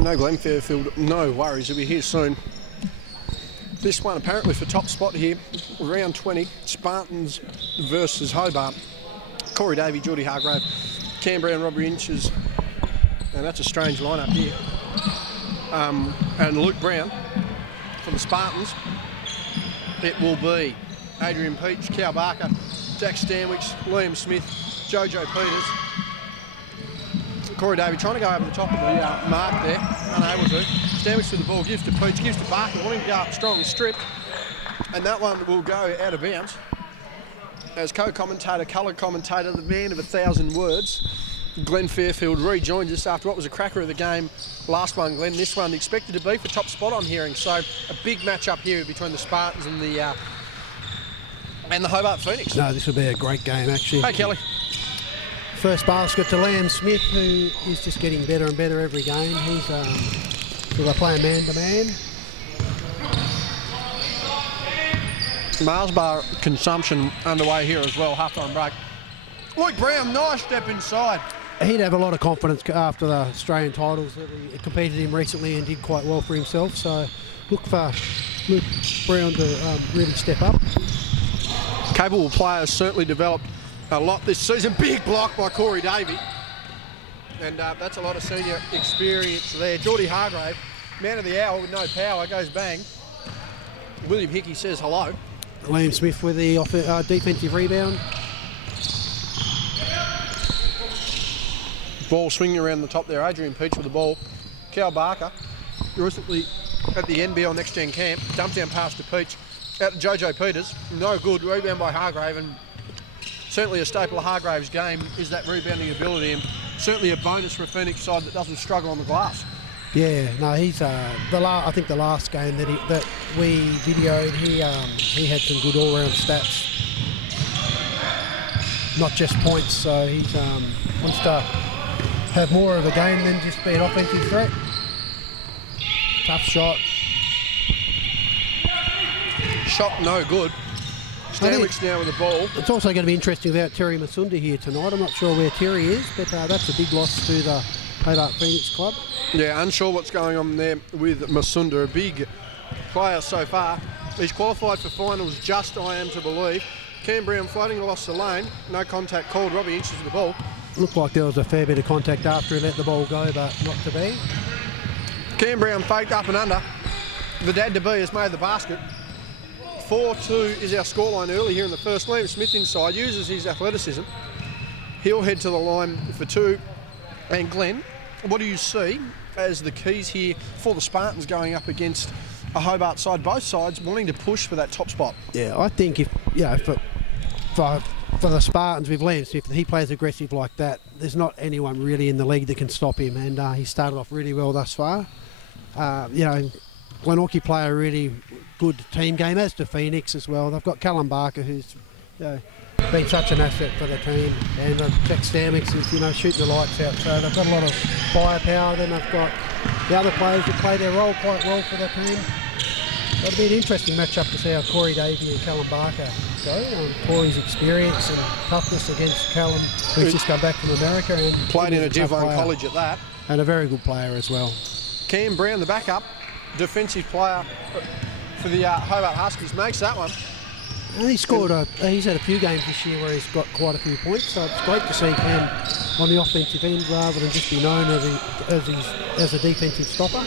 No Glen Fairfield, no worries, he'll be here soon. This one apparently for top spot here, round 20, Spartans versus Hobart. Corey Davey, Geordie Hargrave, Cam Brown, Robbie Inches, and that's a strange lineup here. And Luke Brown for the Spartans. It will be Adrian Peach, Cal Barker, Jack Stanwicks, Liam Smith, Jojo Peters. Corey Davey trying to go over the top of the mark there, unable to. Stanwicks with the ball, gives to Peach, gives to Barker, wanting to go up strong and strip. And that one will go out of bounds. As co-commentator, colour commentator, the man of 1,000 words, Glenn Fairfield rejoins us after what was a cracker of the game. Last one, Glenn. This one expected to be for top spot, I'm hearing. So a big match up here between the Spartans and the Hobart Phoenix. No, this will be a great game, actually. Hey, Kelly. First basket to Liam Smith, who is just getting better and better every game. He's they're playing man-to-man. Mars bar consumption underway here as well, half-time break. Luke Brown, nice step inside. He'd have a lot of confidence after the Australian titles that he competed in recently and did quite well for himself. So look for Luke Brown to really step up. Capable players certainly developed a lot this season. Big block by Corey Davey. And that's a lot of senior experience there. Geordie Hargrave, man of the hour with no power, goes bang. William Hickey says hello. Liam Smith with the defensive rebound. Ball swinging around the top there. Adrian Peach with the ball. Cal Barker, recently at the NBL Next Gen camp, dumps down pass to Peach. Out to Jojo Peters. No good. Rebound by Hargrave, and certainly a staple of Hargrave's game is that rebounding ability, and certainly a bonus for a Phoenix side that doesn't struggle on the glass. Yeah, no, he's I think the last game that we videoed, he had some good all-round stats, not just points. So he wants to have more of a game than just be an offensive threat. Tough shot. Shot no good. Stanwicks now with the ball. It's also going to be interesting about Terry Masunda here tonight. I'm not sure where Terry is, but that's a big loss to the Hobart Phoenix club. Yeah, unsure what's going on there with Masunda, a big player so far. He's qualified for finals, just I am to believe. Cam Brown floating across the lane, no contact called. Robbie Inches with the ball. Looked like there was a fair bit of contact after he let the ball go, but not to be. Cam Brown faked up and under. The dad-to-be has made the basket. 4-2 is our scoreline early here in the first. Liam Smith inside, uses his athleticism. He'll head to the line for two. And Glenn, what do you see as the keys here for the Spartans going up against a Hobart side, both sides wanting to push for that top spot? Yeah, I think if for the Spartans with Liam Smith, if he plays aggressive like that, there's not anyone really in the league that can stop him, and he started off really well thus far. Glenorchy play a really good team game, as to Phoenix as well. They've got Callum Barker, who's been such an asset for the team, and Jack Stanwicks is shooting the lights out. So they've got a lot of firepower. Then they've got the other players who play their role quite well for the team. It'll be an interesting matchup to see how Corey Davey and Callum Barker go. Corey's experience and toughness against Callum, who's just come back from America and played in a Div 1 college at that, and a very good player as well. Cam Brown, the backup defensive player for the Hobart Huskies, makes that one. And he's had a few games this year where he's got quite a few points, so it's great to see Cam on the offensive end rather than just be known as a defensive stopper.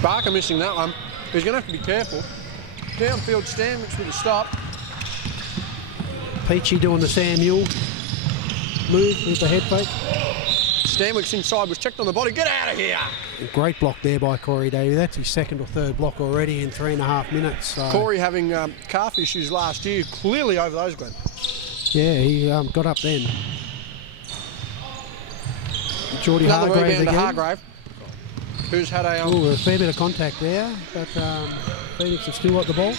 Barker missing that one. He's going to have to be careful. Downfield, Stanwicks with a stop. Peachy doing the Sam Mule move with the head fake. Stanwicks inside, was checked on the body. Get out of here! Great block there by Corey Davey. That's his second or third block already in 3.5 minutes. So. Corey having calf issues last year, clearly over those, Glenn. Yeah, he got up then. Geordie Another Hargrave rebound again. to Hargrave, who's had a fair bit of contact there, but Phoenix have still got the ball.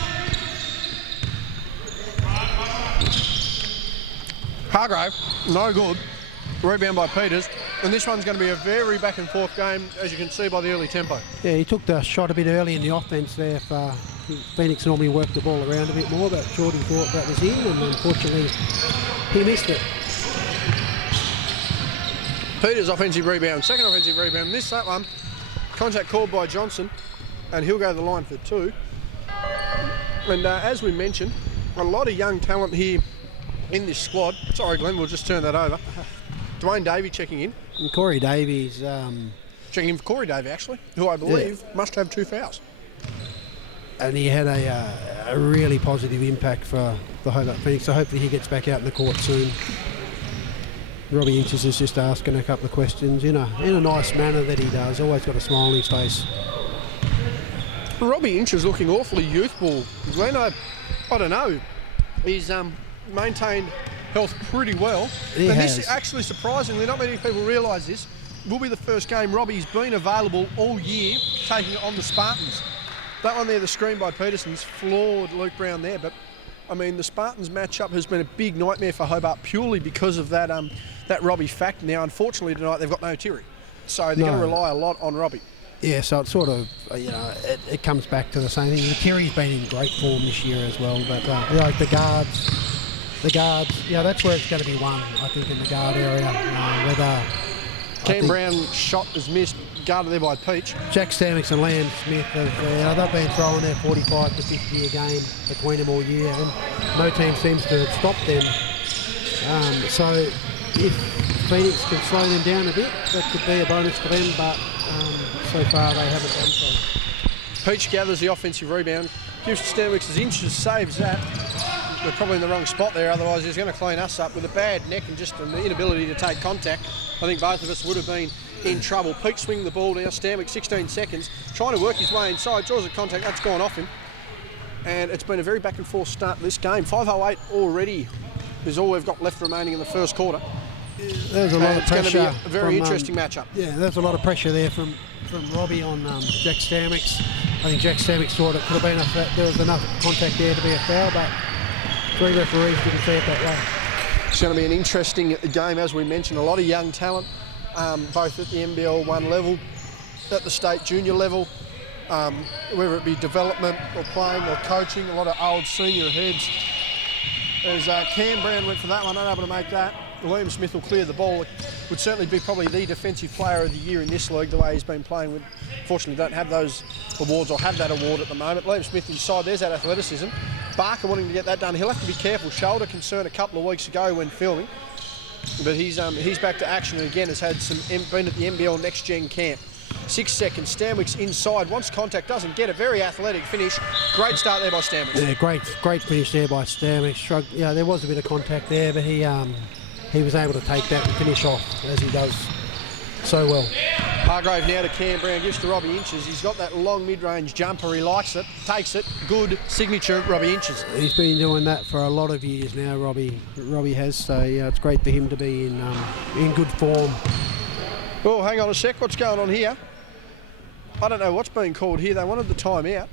Hargrave, no good. Rebound by Peters, and this one's going to be a very back and forth game, as you can see by the early tempo. Yeah, he took the shot a bit early in the offense there. Phoenix normally work the ball around a bit more, but Geordie thought that was in, and unfortunately he missed it. Peters offensive rebound, second offensive rebound, missed that one. Contact called by Johnson, and he'll go to the line for 2. And as we mentioned, a lot of young talent here in this squad. Sorry, Glenn, we'll just turn that over. Dwayne Davey checking in. And Corey Davies, Checking in for Corey Davey, actually, who I believe must have 2 fouls. and he had a really positive impact for the Hobart Phoenix, so hopefully he gets back out in the court soon. Robbie Inches is just asking a couple of questions in a nice manner that he does. Always got a smile on his face. Robbie Inch is looking awfully youthful. Glenn, I don't know. He's maintained health pretty well. He and has. This, actually, surprisingly, not many people realise this, will be the first game Robbie's been available all year, taking it on the Spartans. That one there, the screen by Peterson's, floored Luke Brown there. But, I mean, the Spartans matchup has been a big nightmare for Hobart purely because of that Robbie fact. Now, unfortunately, tonight they've got no Tiri. So they're going to rely a lot on Robbie. Yeah, so it's sort of, it comes back to the same thing. Tiri's been in great form this year as well, but like the guards, that's where it's going to be won, I think, in the guard area. Cam Brown's shot is missed, guarded there by Peach. Jack Stamix and Lamb Smith, they've been throwing their 45 to 50 a game between them all year, and no team seems to have stopped them. So if Phoenix can slow them down a bit, that could be a bonus for them, but so far they haven't done so. Peach gathers the offensive rebound, gives to Stanwick's Inches, saves that. We're probably in the wrong spot there, otherwise he's going to clean us up with a bad neck and just an inability to take contact. I think both of us would have been in trouble. Peach swinging the ball now, Stanwick 16 seconds, trying to work his way inside, draws a contact, that's gone off him. And it's been a very back and forth start to this game. 5:08 already is all we've got left remaining in the first quarter. There's a lot of pressure. It's going to be a very interesting matchup. Yeah, there's a lot of pressure there from Robbie on Jack Stamix. I think Jack Stamix thought it could have been there was enough contact there to be a foul, but 3 referees didn't see it that way. It's going to be an interesting game, as we mentioned. A lot of young talent, both at the NBL 1 level, at the state junior level, whether it be development or playing or coaching. A lot of old senior heads. As Cam Brown went for that one, unable to make that. William Smith will clear the ball. It would certainly be probably the defensive player of the year in this league, the way he's been playing. With, fortunately, don't have those awards or have that award at the moment. William Smith inside, there's that athleticism. Barker wanting to get that done. He'll have to be careful. Shoulder concern a couple of weeks ago when filming, but he's back to action and again has had been at the NBL Next Gen camp. 6 seconds. Stanwick's inside. Wants contact. Doesn't get it. Very athletic finish. Great start there by Stanwick. Yeah, great finish there by Stanwick. There was a bit of contact there, but he was able to take that and finish off as he does so well. Hargrave now to Cam Brown, gives to Robbie Inches. He's got that long mid-range jumper. He likes it, takes it. Good signature, Robbie Inches. He's been doing that for a lot of years now, Robbie has. So yeah, it's great for him to be in good form. Oh, hang on a sec. What's going on here? I don't know what's being called here. They wanted the timeout.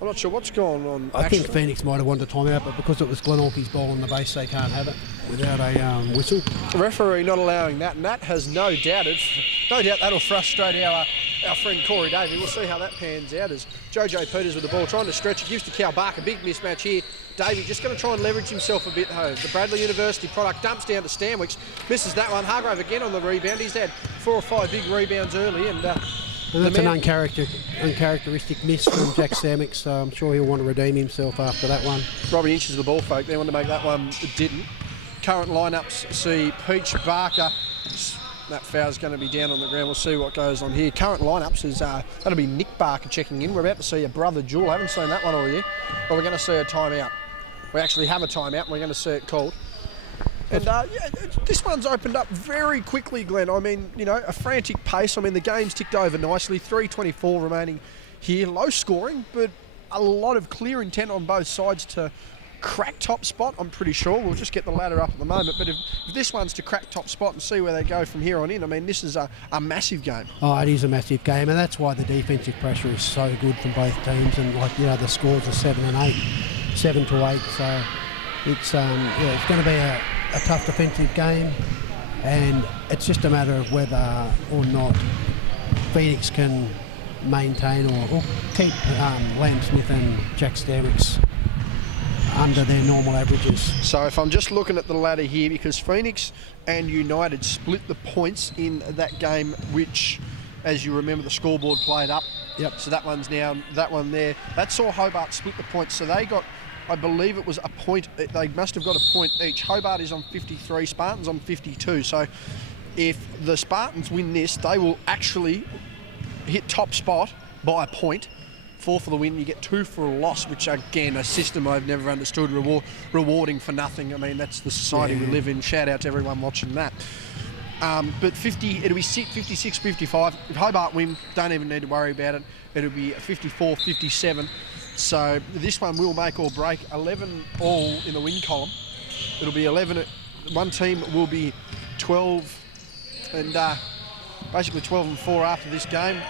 I'm not sure what's going on. I think Phoenix might have wanted a timeout, but because it was Glenorchy's ball on the base, they can't have it without a whistle. The referee not allowing that, and that has no doubt that'll frustrate our friend Corey Davey. We'll see how that pans out as JJ Peters with the ball, trying to stretch it, gives to Cal Barker. Big mismatch here. Davey just going to try and leverage himself a bit though. The Bradley University product dumps down to Stanwicks, misses that one. Hargrave again on the rebound. He's had 4 or 5 big rebounds early, and that's an uncharacteristic miss from Jack Stamix, so I'm sure he'll want to redeem himself after that one. Robbie Inches the ball fake. They wanted to make that one, didn't. Current lineups see Peach, Barker. That foul's going to be down on the ground. We'll see what goes on here. Current lineups is that'll be Nick Barker checking in. We're about to see a brother Jewel. I haven't seen that one all year, but we're going to see a timeout. We actually have a timeout, and we're going to see it called. And this one's opened up very quickly, Glenn. I mean, a frantic pace. I mean, the game's ticked over nicely. 3:24 remaining here. Low scoring, but a lot of clear intent on both sides to crack top spot, I'm pretty sure. We'll just get the ladder up at the moment. But if this one's to crack top spot and see where they go from here on in, I mean, this is a massive game. Oh, it is a massive game, and that's why the defensive pressure is so good from both teams. And, the scores are 7 and 8, 7 to 8. So it's going to be a tough defensive game, and it's just a matter of whether or not Phoenix can maintain or keep Lamb Smith and Jack Stamix under their normal averages. So if I'm just looking at the ladder here, because Phoenix and United split the points in that game, which, as you remember, the scoreboard played up. Yep. So that one's now, that one there. That saw Hobart split the points. So they got, I believe it was a point, they must have got a point each. Hobart is on 53, Spartans on 52. So if the Spartans win this, they will actually hit top spot by a point. 4 for the win, you get 2 for a loss, which again, a system I've never understood, rewarding for nothing. I mean, that's the society we live in. Shout out to everyone watching that. But 50, it'll be 56, 55. If Hobart win, don't even need to worry about it. It'll be 54, 57. So this one will make or break. 11 all in the win column. It'll be 11. One team will be 12 and basically 12 and 4 after this game.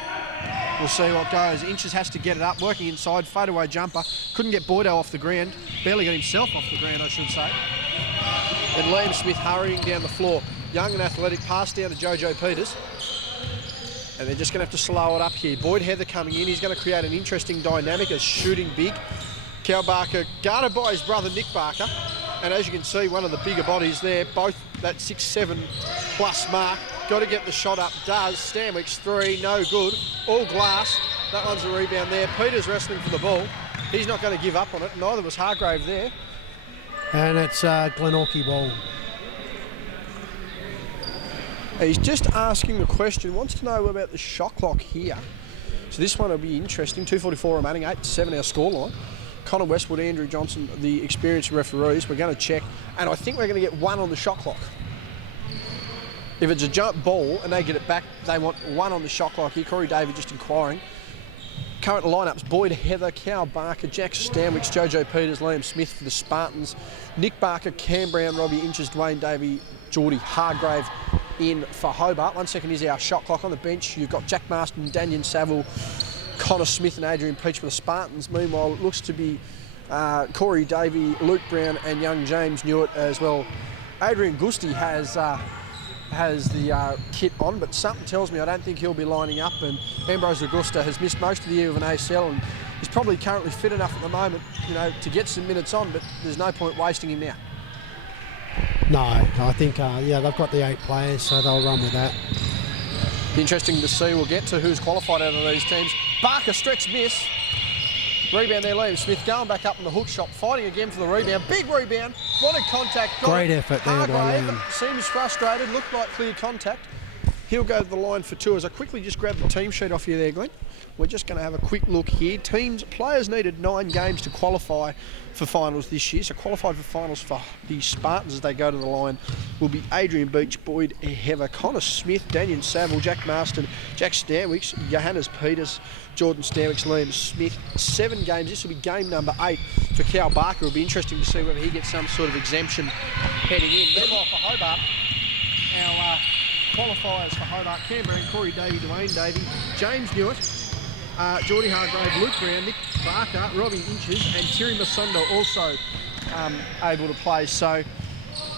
We'll see what goes. Inches has to get it up, working inside, fadeaway jumper. Couldn't get Boydo off the ground. Barely got himself off the ground, I should say. And Liam Smith hurrying down the floor. Young and athletic, pass down to Jojo Peters. And they're just going to have to slow it up here. Boyd Heather coming in. He's going to create an interesting dynamic as shooting big. Cal Barker guarded by his brother Nick Barker. And as you can see, one of the bigger bodies there, both that 6'7" plus mark. Got to get the shot up, does. Stanwick's 3, no good. All glass. That one's a rebound there. Peters wrestling for the ball. He's not going to give up on it. Neither was Hargrave there. And it's Glenorchy ball. He's just asking a question. Wants to know about the shot clock here. So this one will be interesting. 2:44 remaining, 8-7 our scoreline. Connor Westwood, Andrew Johnson, the experienced referees. We're going to check. And I think we're going to get 1 on the shot clock. If it's a jump ball and they get it back, they want 1 on the shot clock here. Corey Davey just inquiring. Current lineups: Boyd Heather, Cal Barker, Jack Stanwicks, Jojo Peters, Liam Smith for the Spartans, Nick Barker, Cam Brown, Robbie Inches, Dwayne Davey, Geordie Hargrave in for Hobart. 1 second is our shot clock on the bench. You've got Jack Marston, Daniel Saville, Connor Smith and Adrian Peach for the Spartans. Meanwhile, it looks to be Corey Davey, Luke Brown and young James Newitt as well. Adrian Gusti has the kit on, but something tells me I don't think he'll be lining up, and Ambrose Augusta has missed most of the year with an ACL and is probably currently fit enough at the moment, you know, to get some minutes on, but there's no point wasting him now. No, I think, they've got the 8 players, so they'll run with that. Interesting to see. We'll get to who's qualified out of these teams. Barker, stretch miss. Rebound there, Liam Smith going back up in the hook shot, fighting again for the rebound. Big rebound, wanted contact. Great effort there by Hargrave Liam. seems frustrated, looked like clear contact. He'll go to the line for 2. As I quickly just grab the team sheet off you there, Glenn. We're just going to have a quick look here. Players needed 9 games to qualify for finals this year. So qualified for finals for the Spartans as they go to the line will be Adrian Beach, Boyd Heather, Connor Smith, Daniel Saville, Jack Marston, Jack Stanwicks, Johannes Peters, Jordan Stanwicks, Liam Smith. 7 games. This will be game number 8 for Cal Barker. It'll be interesting to see whether he gets some sort of exemption heading in. Meanwhile for Hobart, our qualifiers for Hobart: Canberra, Corey Davey, Dwayne Davey, James Newitt, Geordie Hargrave, Luke Brown, Nick Barker, Robbie Inches and Thierry Masondo also able to play. So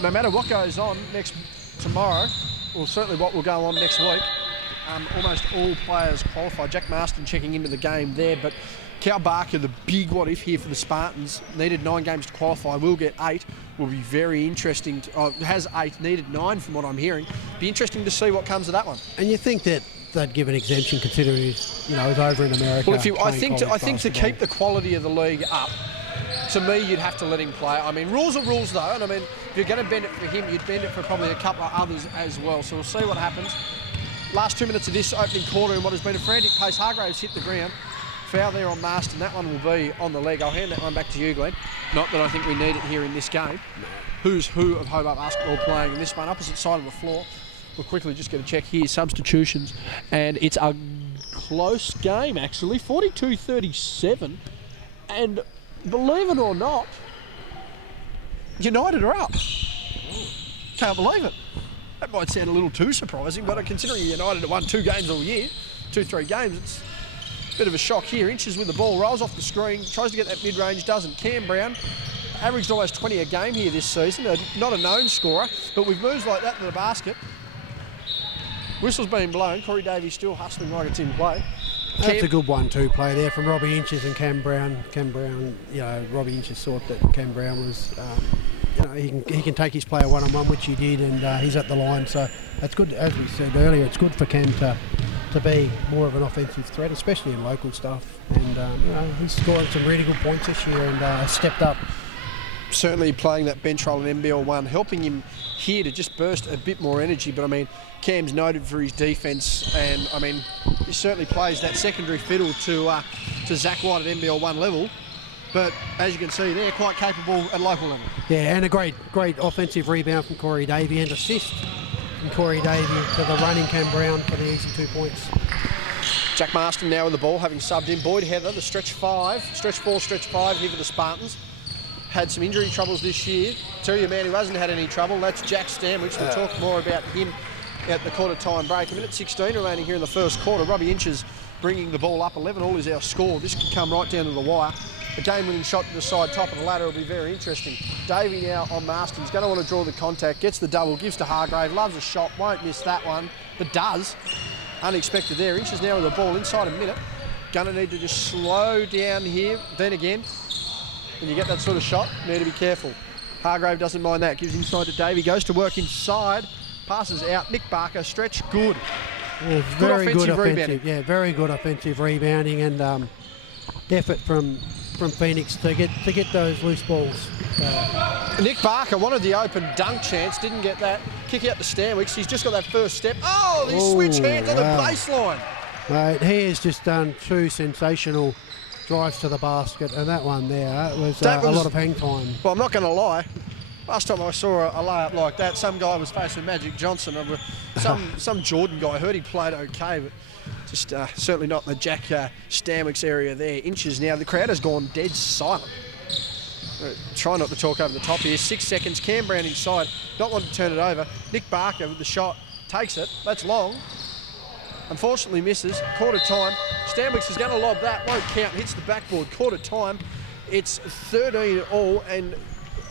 no matter what goes on tomorrow, or certainly what will go on next week, almost all players qualified. Jack Marston checking into the game there, but Cal Barker, the big what if here for the Spartans, needed 9 games to qualify, will get 8. Will be very interesting. Has 8, needed 9 from what I'm hearing. Be interesting to see what comes of that one. And you think that they'd give an exemption considering he's over in America. Well, I think to keep the quality of the league up, to me, you'd have to let him play. I mean, rules are rules though, and I mean, if you're going to bend it for him, you'd bend it for probably a couple of others as well. So we'll see what happens. Last 2 minutes of this opening quarter in what has been a frantic pace. Hargraves hit the ground. Foul there on Marston. That one will be on the leg. I'll hand that one back to you, Glenn. Not that I think we need it here in this game. Who's who of Hobart basketball playing in this one? Opposite side of the floor. We'll quickly just get a check here. Substitutions. And it's a close game, actually. 42-37. And believe it or not, United are up. Can't believe it. That might sound a little too surprising, but considering United have won 2 games all year, 2-3 games, it's a bit of a shock here. Inches with the ball, rolls off the screen, tries to get that mid-range, doesn't. Cam Brown averaged almost 20 a game here this season. Not a known scorer, but with moves like that to the basket. Whistle's being blown. Corey Davies still hustling like it's in play. That's a good 1-2 play there from Robbie Inches and Cam Brown. Cam Brown, Robbie Inches thought that Cam Brown was, he can take his player one-on-one, which he did, and he's at the line. So that's good. As we said earlier, it's good for Cam to be more of an offensive threat, especially in local stuff. And he's scored some really good points this year and stepped up. Certainly playing that bench role in NBL1, helping him here to just burst a bit more energy. But I mean, Cam's noted for his defence, and I mean, he certainly plays that secondary fiddle to Zach White at NBL1 level. But as you can see, they're quite capable at local level. Yeah, and a great offensive rebound from Corey Davey and assist from Corey Davey to the running Cam Brown for the easy 2 points. Jack Marston now with the ball, having subbed in Boyd Heather, the stretch 5 here for the Spartans. Had some injury troubles this year. Tell you a man who hasn't had any trouble, that's Jack Stanwich. We'll talk more about him at the quarter time break. A minute 16 remaining here in the first quarter. Robbie Inches bringing the ball up. 11-all is our score. This could come right down to the wire. A game-winning shot to the side top of the ladder will be very interesting. Davey now on Marston. He's going to want to draw the contact. Gets the double, gives to Hargrave. Loves a shot, won't miss that one, but does. Unexpected there. Inches now with the ball inside a minute. Going to need to just slow down here. Then again, when you get that sort of shot, you need to be careful. Hargrave doesn't mind that. Gives inside to Davey. Goes to work inside. Passes out. Nick Barker, stretch, good. Yeah, very good offensive. Yeah, very good offensive rebounding and effort from Phoenix to get those loose balls. Nick Barker wanted the open dunk chance, didn't get that. Kick out to Stanwicks. He's just got that first step. Oh, they switch hands on the baseline. Mate, he has just done two sensational drives to the basket, and that one there was a lot of hang time. Well, I'm not going to lie. Last time I saw a layup like that, some guy was facing Magic Johnson. Some Jordan guy. I heard he played okay, but just certainly not in the Jack Stanwicks area there. Inches now. The crowd has gone dead silent. Try not to talk over the top here. 6 seconds. Cam Brown inside. Not wanting to turn it over. Nick Barker with the shot. Takes it. That's long. Unfortunately misses. Quarter time. Stanwicks is going to lob that. Won't count. Hits the backboard. Quarter time. It's 13-all. And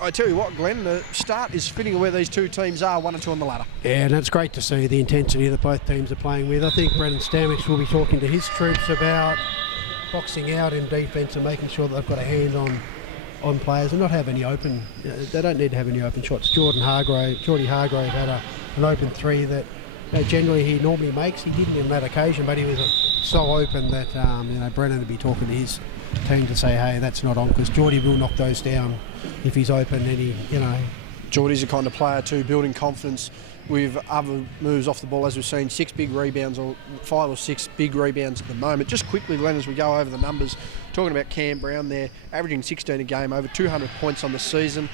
I tell you what, Glenn, the start is fitting where these two teams are, 1 and 2 on the ladder. Yeah, and it's great to see the intensity that both teams are playing with. I think Brendan Stanwicks will be talking to his troops about boxing out in defence and making sure that they've got a hand on players and not have any open. They don't need to have any open shots. Geordie Hargrave had an open three that generally he normally makes. He didn't on that occasion, but he was so open that Brennan would be talking to his team to say, hey, that's not on, because Geordie will knock those down if he's open. And Geordie's the kind of player too, building confidence with other moves off the ball, as we've seen, 6 big rebounds, or 5 or 6 big rebounds at the moment. Just quickly, Glenn, as we go over the numbers, talking about Cam Brown there, averaging 16 a game, over 200 points on the season.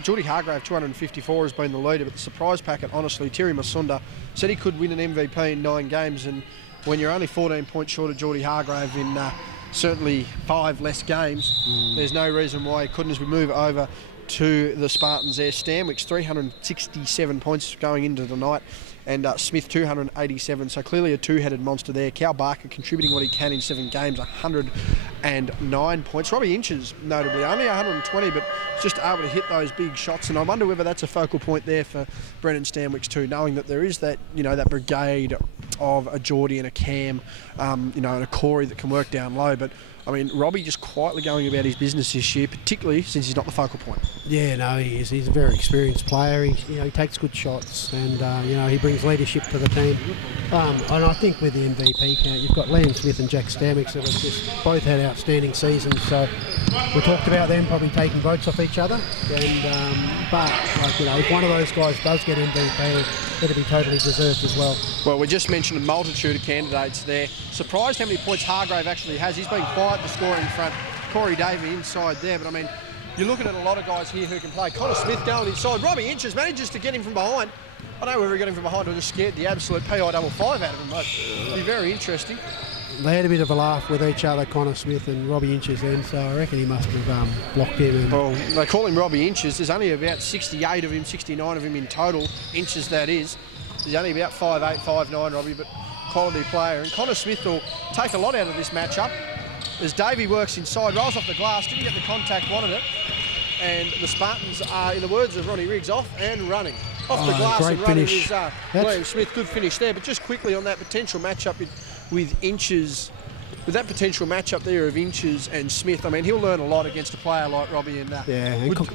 Geordie Hargrave, 254, has been the leader, but the surprise packet, honestly, Terry Masunda said he could win an MVP in 9 games, and when you're only 14 points short of Geordie Hargrave in certainly 5 less games, there's no reason why he couldn't. As we move over to the Spartans there, Stanwicks 367 points going into the night, and Smith 287, so clearly a two-headed monster there. Cal Barker contributing what he can in 7 games, 109 points. Robbie Inches, notably, only 120, but just able to hit those big shots, and I wonder whether that's a focal point there for Brendan Stanwicks too, knowing that there is that, that brigade of a Geordie and a Cam, and a Corey that can work down low, but I mean, Robbie just quietly going about his business this year, particularly since he's not the focal point. Yeah, no, he is. He's a very experienced player. He takes good shots, and he brings leadership to the team. And I think with the MVP count, you've got Liam Smith and Jack Stanwicks that have just both had outstanding seasons. So we talked about them probably taking votes off each other. And but if one of those guys does get MVP, it'll be totally deserved as well. Well, we just mentioned a multitude of candidates there. Surprised how many points Hargrave actually has. He's been quiet to score in front. Corey Davey inside there, but I mean, you're looking at a lot of guys here who can play. Connor Smith going inside. Robbie Inches manages to get him from behind. I don't know whether he got him from behind or just scared the absolute PI-55 out of him, but it'll be very interesting. They had a bit of a laugh with each other, Connor Smith and Robbie Inches then, so I reckon he must have blocked him. Well, they call him Robbie Inches. There's only about 68 of him, 69 of him in total, Inches that is. He's only about 5'8", 5'9", Robbie, but quality player. And Connor Smith will take a lot out of this matchup. As Davey works inside, rolls off the glass, didn't get the contact, wanted it. And the Spartans are, in the words of Ronnie Riggs, off and running. Off the glass and running finish. is William Smith. Good finish there. But just quickly on that potential matchup with Inches with that potential matchup there of Inches and Smith, I mean, he'll learn a lot against a player like Robbie, and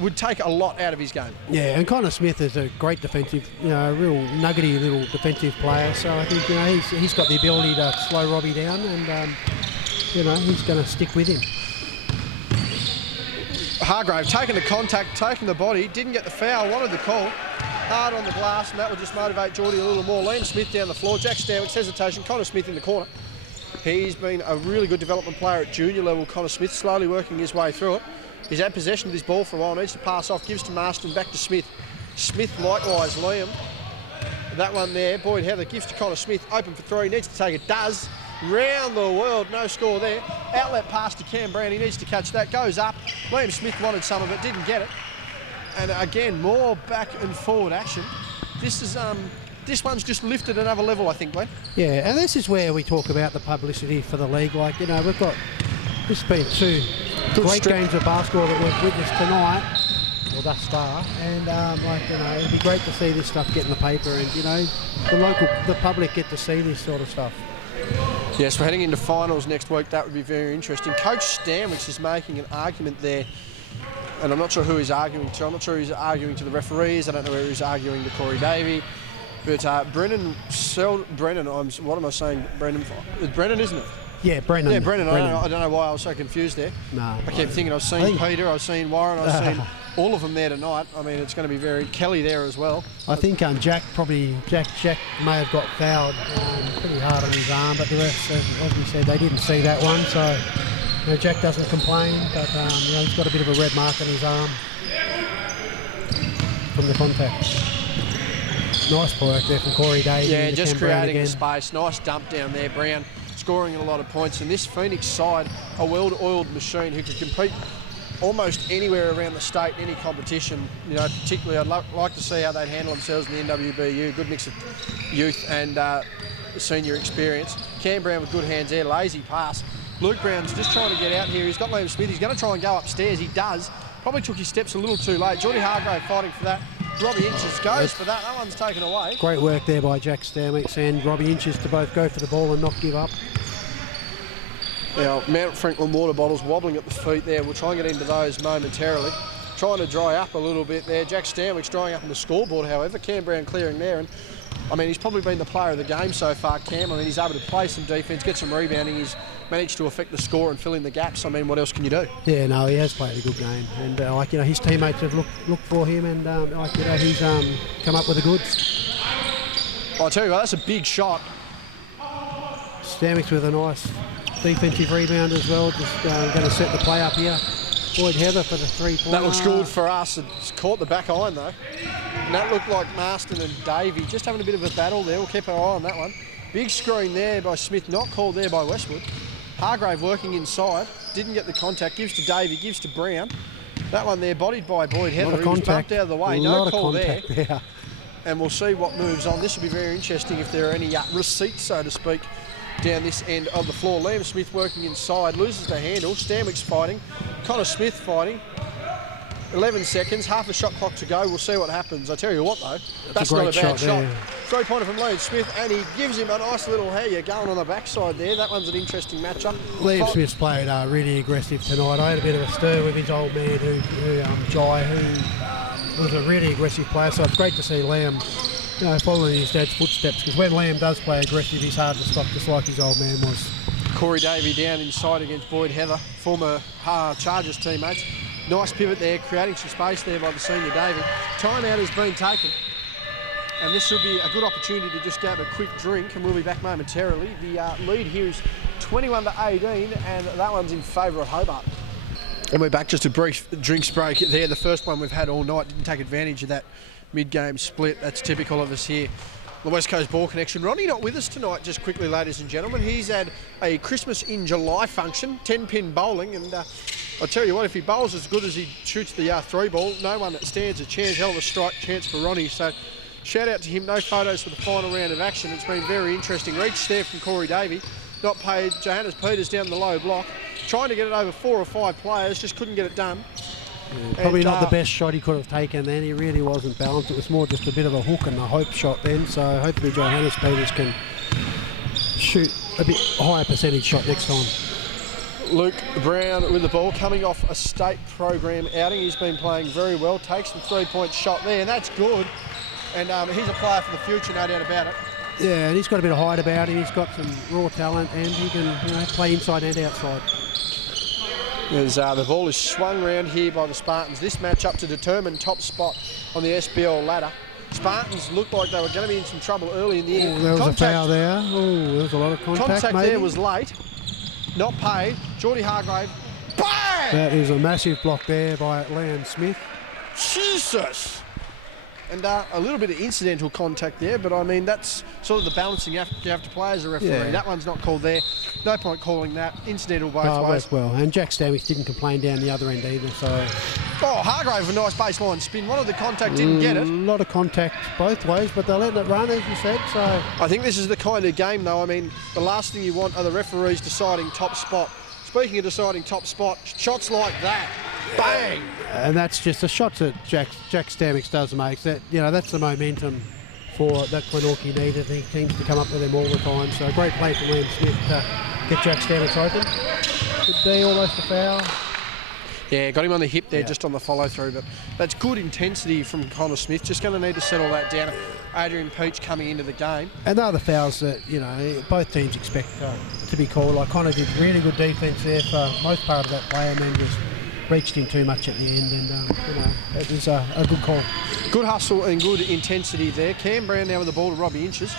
would take a lot out of his game. Yeah, and Connor Smith is a great defensive, a real nuggety little defensive player. So I think he's got the ability to slow Robbie down, and he's going to stick with him. Hargrave taking the contact, taking the body, didn't get the foul, wanted the call. Hard on the glass, and that will just motivate Geordie a little more. Liam Smith down the floor, Jack Stanwick's hesitation, Connor Smith in the corner. He's been a really good development player at junior level, Connor Smith, slowly working his way through it. He's had possession of this ball for a while, needs to pass off, gives to Marston, back to Smith. Smith likewise, Liam. That one there, Boyd Heather gives to Connor Smith, open for three, needs to take it, does. Round the world, no score there. Outlet pass to Cam Brown, he needs to catch that, goes up. Liam Smith wanted some of it, didn't get it. And again, more back and forward action. This one's just lifted another level, I think, Glenn. Yeah, and this is where we talk about the publicity for the league. Like, we've got, this has been two great games of basketball that we've witnessed tonight, or thus far. And it'd be great to see this stuff get in the paper, and the public get to see this sort of stuff. Yes, we're heading into finals next week. That would be very interesting. Coach Stanwicks is making an argument there, and I'm not sure who he's arguing to. I'm not sure he's arguing to the referees. I don't know whether he's arguing to Corey Davey. But Brennan, what am I saying? Brennan, it's Brennan, isn't it? Yeah, Brennan. Yeah, Brennan. I don't know why I was so confused there. No. I kept thinking I was seeing Peter, I was seeing Warren, I was seeing all of them there tonight. I mean, it's going to be very... Kelly there as well. I think Jack may have got fouled pretty hard on his arm, but the refs, as we said, they didn't see that one, so Jack doesn't complain, but he's got a bit of a red mark on his arm from the contact. Nice work there from Corey Davey. Yeah, just creating the space. Nice dump down there. Brown scoring a lot of points. And this Phoenix side, a well-oiled machine who could compete almost anywhere around the state, any competition. Particularly I'd like to see how they'd handle themselves in the NWBU. Good mix of youth and senior experience. Cam Brown with good hands there. Lazy pass. Luke Brown's just trying to get out here. He's got Liam Smith. He's going to try and go upstairs. He does. Probably took his steps a little too late. Geordie Hargrave fighting for that. Robbie Inches goes for that. That one's taken away. Great work there by Jack Stanwicks and Robbie Inches to both go for the ball and not give up. Now, Mount Franklin water bottles wobbling at the feet there. We'll try and get into those momentarily. Trying to dry up a little bit there. Jack Stanwicks drying up on the scoreboard, however. Cam Brown clearing there. And I mean, he's probably been the player of the game so far, Cam. I mean, he's able to play some defence, get some rebounding. He's managed to affect the score and fill in the gaps. I mean, what else can you do? Yeah, no, he has played a good game. And, his teammates have looked for him, and, he's come up with the goods. I'll tell you what, that's a big shot. Stanwicks with a nice defensive rebound as well. Just going to set the play up here. Boyd Heather for the three-pointer. That looks good for us. It's caught the back iron, though. And that looked like Marston and Davey just having a bit of a battle there. We'll keep our eye on that one. Big screen there by Smith, not called there by Westwood. Hargrave working inside, didn't get the contact, gives to Davey, gives to Brown. That one there bodied by Boyd Heather, who was bumped out of the way, no call there. Yeah. And we'll see what moves on. This will be very interesting if there are any receipts, so to speak, down this end of the floor. Liam Smith working inside, loses the handle, Stanwicks fighting, Connor Smith fighting. 11 seconds, half a shot clock to go. We'll see what happens. I tell you what, though, that's not a bad shot. Three-pointer from Liam Smith, and he gives him a nice little how you going on the backside there. That one's an interesting matchup. Liam Smith's played really aggressive tonight. I had a bit of a stir with his old man, Jai, who was a really aggressive player. So it's great to see Liam, following his dad's footsteps. Because when Liam does play aggressive, he's hard to stop, just like his old man was. Corey Davey down inside against Boyd Heather, former Chargers teammates. Nice pivot there, creating some space there by the senior Davey. Timeout has been taken, and this will be a good opportunity to just grab a quick drink, and we'll be back momentarily. The lead here is 21-18, and that one's in favour of Hobart. And we're back, just a brief drinks break there. The first one we've had all night. Didn't take advantage of that mid-game split. That's typical of us here. The West Coast Ball Connection. Ronnie not with us tonight, just quickly, ladies and gentlemen. He's had a Christmas in July function, 10-pin bowling, and I'll tell you what, if he bowls as good as he shoots the three ball, no one stands a chance. Hell of a strike chance for Ronnie. So shout out to him. No photos for the final round of action. It's been very interesting. Reach there from Corey Davey. Not paid. Johannes Peters down the low block. Trying to get it over 4 or 5 players. Just couldn't get it done. Yeah, probably not the best shot he could have taken then. He really wasn't balanced. It was more just a bit of a hook and a hope shot then. So hopefully Johannes Peters can shoot a bit higher percentage shot next time. Luke Brown with the ball, coming off a state program outing. He's been playing very well, takes the three-point shot there, and that's good. And he's a player for the future, no doubt about it. Yeah, and he's got a bit of height about him. He's got some raw talent, and he can play inside and outside. As the ball is swung round here by the Spartans. This match up to determine top spot on the SBL ladder. Spartans looked like they were going to be in some trouble early in the year. There was a foul there. Oh, there was a lot of contact maybe. There was late. Not paid. Geordie Hargrave. Bang! That is a massive block there by Liam Smith. Jesus! And a little bit of incidental contact there, but I mean, that's sort of the balancing you have to play as a referee. Yeah. That one's not called there. No point calling that. Incidental both ways. Well, and Jack Stamix didn't complain down the other end either, so... Oh, Hargrave with a nice baseline spin. One of the contact didn't get it. A lot of contact both ways, but they're letting it run, as you said, so... I think this is the kind of game, though. I mean, the last thing you want are the referees deciding top spot. Speaking of deciding top spot, shots like that, bang! And that's just the shots that Jack Stamix does make. That that's the momentum for that Glenorchy needed. He seems to come up with them all the time. So a great play from Liam Smith to get Jack Stamix open. Good D, almost a foul. Yeah, got him on the hip there, just on the follow through. But that's good intensity from Connor Smith. Just going to need to settle that down. Adrian Peach coming into the game. And they're the fouls that both teams expect to be called. Like Connor did really good defence there for most part of that play, and then just reached him too much at the end, and it was a good call. Good hustle and good intensity there. Cam Brown now with the ball to Robbie Inches.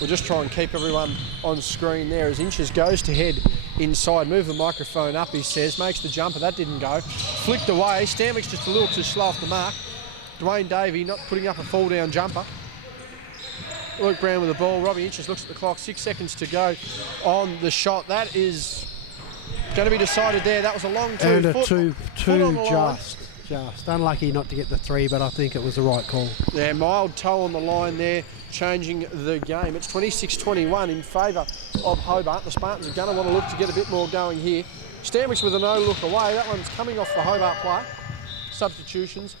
We'll just try and keep everyone on screen there as Inches goes to head inside. Move the microphone up, he says. Makes the jumper. That didn't go. Flicked away. Stanwick's just a little too slow off the mark. Dwayne Davey not putting up a fall-down jumper. Luke Brown with the ball. Robbie Inches looks at the clock. 6 seconds to go on the shot. That is going to be decided there. That was a long two. And a foot, two foot just unlucky not to get the three, but I think it was the right call. Yeah, mild toe on the line there, changing the game. It's 26-21 in favour of Hobart. The Spartans are going to want to look to get a bit more going here. Stanwich with a no look away. That one's coming off the Hobart play. Substitutions.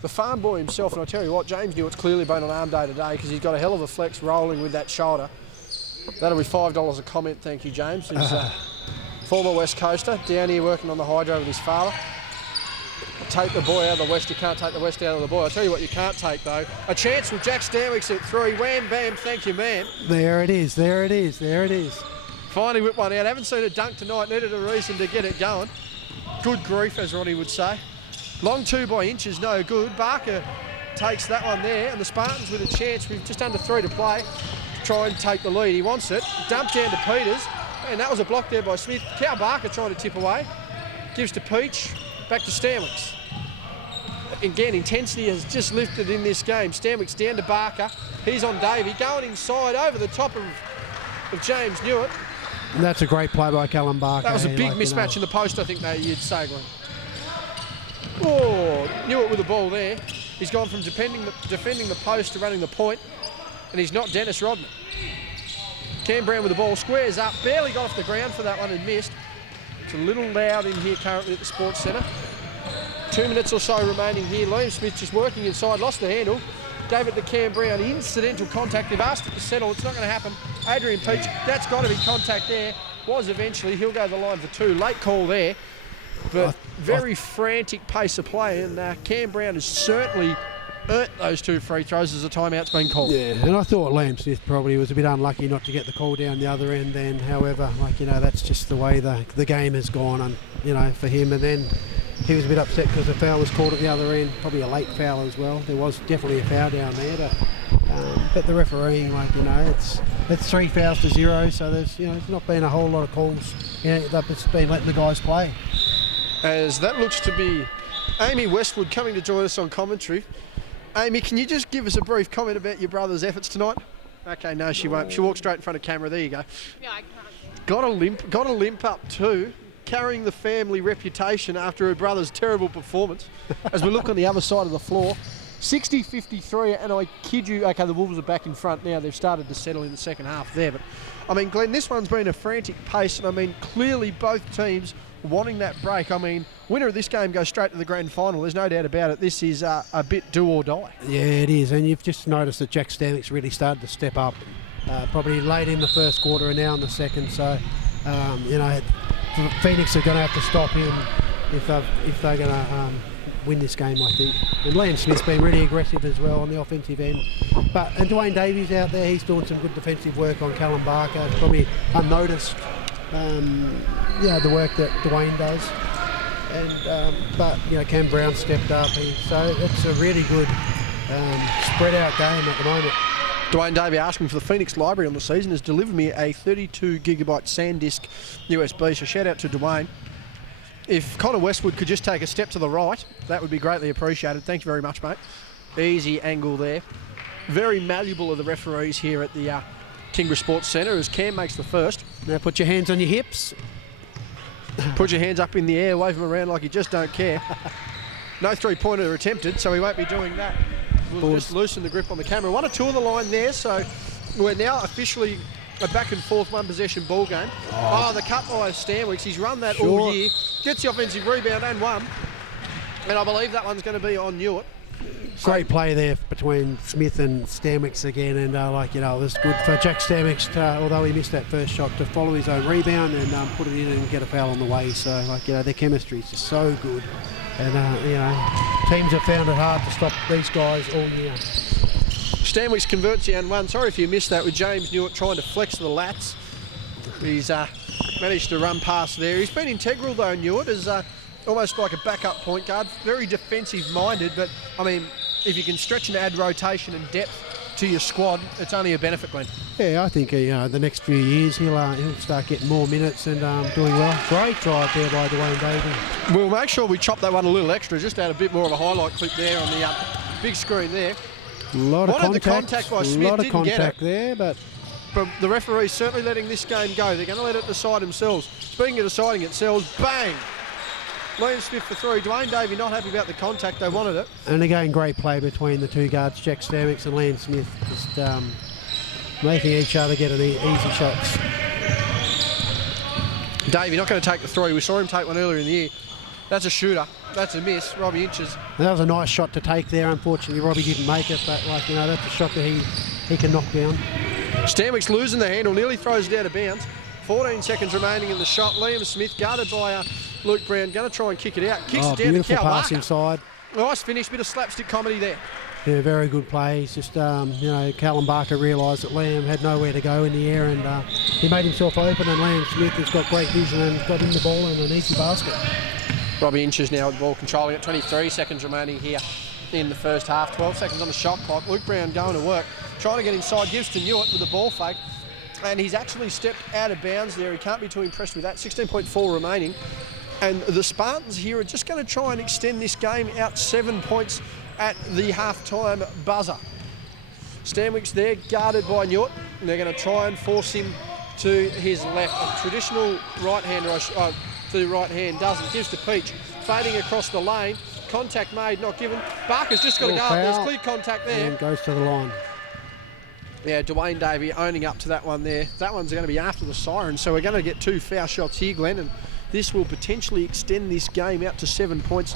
The farm boy himself, and I tell you what, James Newitt's clearly been on arm day today because he's got a hell of a flex rolling with that shoulder. That'll be $5 a comment, thank you, James. He's former West Coaster, down here working on the hydro with his father. Take the boy out of the West, you can't take the West out of the boy. I'll tell you what you can't take, though. A chance with Jack Stanwicks at 3. Wham, bam, thank you, ma'am. There it is, there it is, there it is. Finally whipped one out. Haven't seen a dunk tonight. Needed a reason to get it going. Good grief, as Ronnie would say. Long two by Inches, no good. Barker takes that one there, and the Spartans with a chance with just under 3 to play to try and take the lead. He wants it. Dumped down to Peters, and that was a block there by Smith. Cal Barker trying to tip away. Gives to Peach, back to Stanwicks. Again, intensity has just lifted in this game. Stanwicks down to Barker. He's on Davey, going inside over the top of James Newitt. And that's a great play by Callum Barker. That was a big mismatch in the post, I think you'd say, Glenn. Oh, Newitt with the ball there. He's gone from defending the post to running the point, and he's not Dennis Rodman. Cam Brown with the ball, squares up, barely got off the ground for that one and missed. It's a little loud in here currently at the Sports Centre. 2 minutes or so remaining here. Liam Smith just working inside, lost the handle. Gave it to Cam Brown, incidental contact. They've asked it to settle, it's not going to happen. Adrian Peach, that's got to be contact there. Was eventually, he'll go the line for 2. Late call there, but very frantic pace of play, and Cam Brown has certainly earned those 2 free throws as a timeout's been called. Yeah, and I thought Liam Smith probably was a bit unlucky not to get the call down the other end then. However, that's just the way the game has gone, and for him. And then he was a bit upset because the foul was called at the other end, probably a late foul as well. There was definitely a foul down there, but the refereeing, it's 3 fouls to 0, so there's not been a whole lot of calls. They've just been letting the guys play. As that looks to be Amy Westwood coming to join us on commentary. Amy, can you just give us a brief comment about your brother's efforts tonight? Okay, no, she won't. She walked straight in front of camera. There you go. Yeah, I can't. Got a limp up too, carrying the family reputation after her brother's terrible performance. As we look on the other side of the floor, 60-53, and I kid you, okay, the Wolves are back in front now. They've started to settle in the second half there, but Glenn, this one's been a frantic pace, and clearly both teams wanting that break. Winner of this game goes straight to the grand final. There's no doubt about it. This is a bit do or die. Yeah, it is. And you've just noticed that Jack Stanwicks really started to step up. probably late in the first quarter and now in the second. So, Phoenix are going to have to stop him if they're going to win this game, I think. And Liam Smith's been really aggressive as well on the offensive end. And Dwayne Davies out there, he's doing some good defensive work on Callum Barker. It's probably unnoticed, the work that Dwayne does. But Cam Brown stepped up. So it's a really good spread out game at the moment. Dwayne Davey asking for the Phoenix Library on the season has delivered me a 32 gigabyte SanDisk USB, so shout out to Dwayne. If Connor Westwood could just take a step to the right, that would be greatly appreciated. Thank you very much, mate. Easy angle there. Very malleable of the referees here at the Kingborough Sports Centre as Cam makes the first. Now put your hands on your hips. Put your hands up in the air, wave them around like you just don't care. No three-pointer attempted, so he won't be doing that. We'll just loosen the grip on the camera. 1 or 2 on the line there, so we're now officially a back and forth one possession ball game. The cut by Stanwicks. He's run that all year. Gets the offensive rebound and one. And I believe that one's going to be on Newitt. Great play there between Smith and Stanwicks again, and it was good for Jack Stanwicks, although he missed that first shot, to follow his own rebound and put it in and get a foul on the way. So their chemistry is just so good, and teams have found it hard to stop these guys all year. Stanwicks converts the and one. Sorry if you missed that with James Newitt trying to flex the lats. He's managed to run past there. He's been integral though, Newitt, as almost like a backup point guard, very defensive minded, but I mean, if you can stretch and add rotation and depth to your squad, it's only a benefit, Glenn. Yeah, I think the next few years he'll start getting more minutes and doing well. Great drive there by Dwayne Davies. We'll make sure we chop that one a little extra, just add a bit more of a highlight clip there on the big screen there. A lot of contact by Smith, a lot of didn't get contact it. there, but the referee's certainly letting this game go. They're going to let it decide themselves. Speaking of deciding itself, bang! Liam Smith for 3. Dwayne Davey not happy about the contact. They wanted it. And again, great play between the two guards, Jack Stanwicks and Liam Smith, just making each other get easy shots. Davey not going to take the 3. We saw him take one earlier in the year. That's a shooter. That's a miss. Robbie Inches. And that was a nice shot to take there. Unfortunately, Robbie didn't make it, but that's a shot that he can knock down. Stanwicks losing the handle, nearly throws it out of bounds. 14 seconds remaining in the shot. Liam Smith guarded by Luke Brown, going to try and kick it out. Kicks it down to beautiful pass Barker. Inside. Nice finish, bit of slapstick comedy there. Yeah, very good play. It's just, Callum Barker realised that Liam had nowhere to go in the air, and he made himself open, and Liam Smith has got great vision and got him the ball in an easy basket. Robbie Inches now with the ball controlling it. 23 seconds remaining here in the first half. 12 seconds on the shot clock. Luke Brown going to work, trying to get inside, gives to Newitt with the ball fake. And he's actually stepped out of bounds there. He can't be too impressed with that. 16.4 remaining. And the Spartans here are just going to try and extend this game out 7 points at the half-time buzzer. Stanwicks there, guarded by Newitt. And they're going to try and force him to his left. A traditional right-hand rush to the right hand doesn't. Gives to Peach. Fading across the lane. Contact made, not given. Barker's just got to go up. There's clear contact there. And goes to the line. Yeah, Dwayne Davey owning up to that one there. That one's going to be after the siren, so we're going to get 2 foul shots here, Glenn, and this will potentially extend this game out to 7 points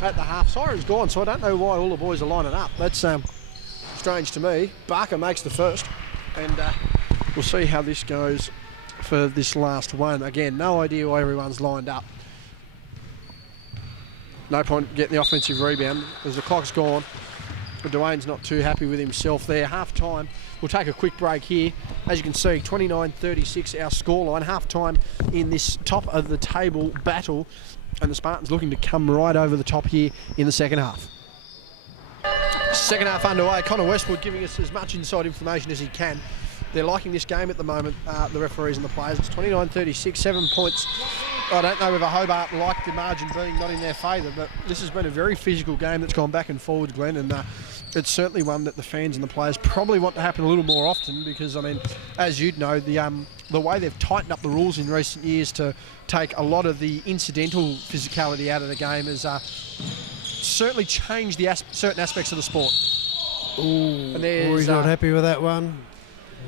at the half. Siren's gone, so I don't know why all the boys are lining up. That's strange to me. Barker makes the first, and we'll see how this goes for this last one. Again, no idea why everyone's lined up. No point getting the offensive rebound as the clock's gone. But Dwayne's not too happy with himself there. Half time. We'll take a quick break here. As you can see, 29-36 our scoreline. Half time in this top of the table battle, and the Spartans looking to come right over the top here in the second half. Second half underway. Connor Westwood giving us as much inside information as he can. They're liking this game at the moment, the referees and the players. It's 29-36, 7 points. I don't know whether Hobart liked the margin being not in their favour, but this has been a very physical game that's gone back and forward, Glenn, and it's certainly one that the fans and the players probably want to happen a little more often because, I mean, as you'd know, the way they've tightened up the rules in recent years to take a lot of the incidental physicality out of the game has certainly changed certain aspects of the sport. Ooh, he's not happy with that one.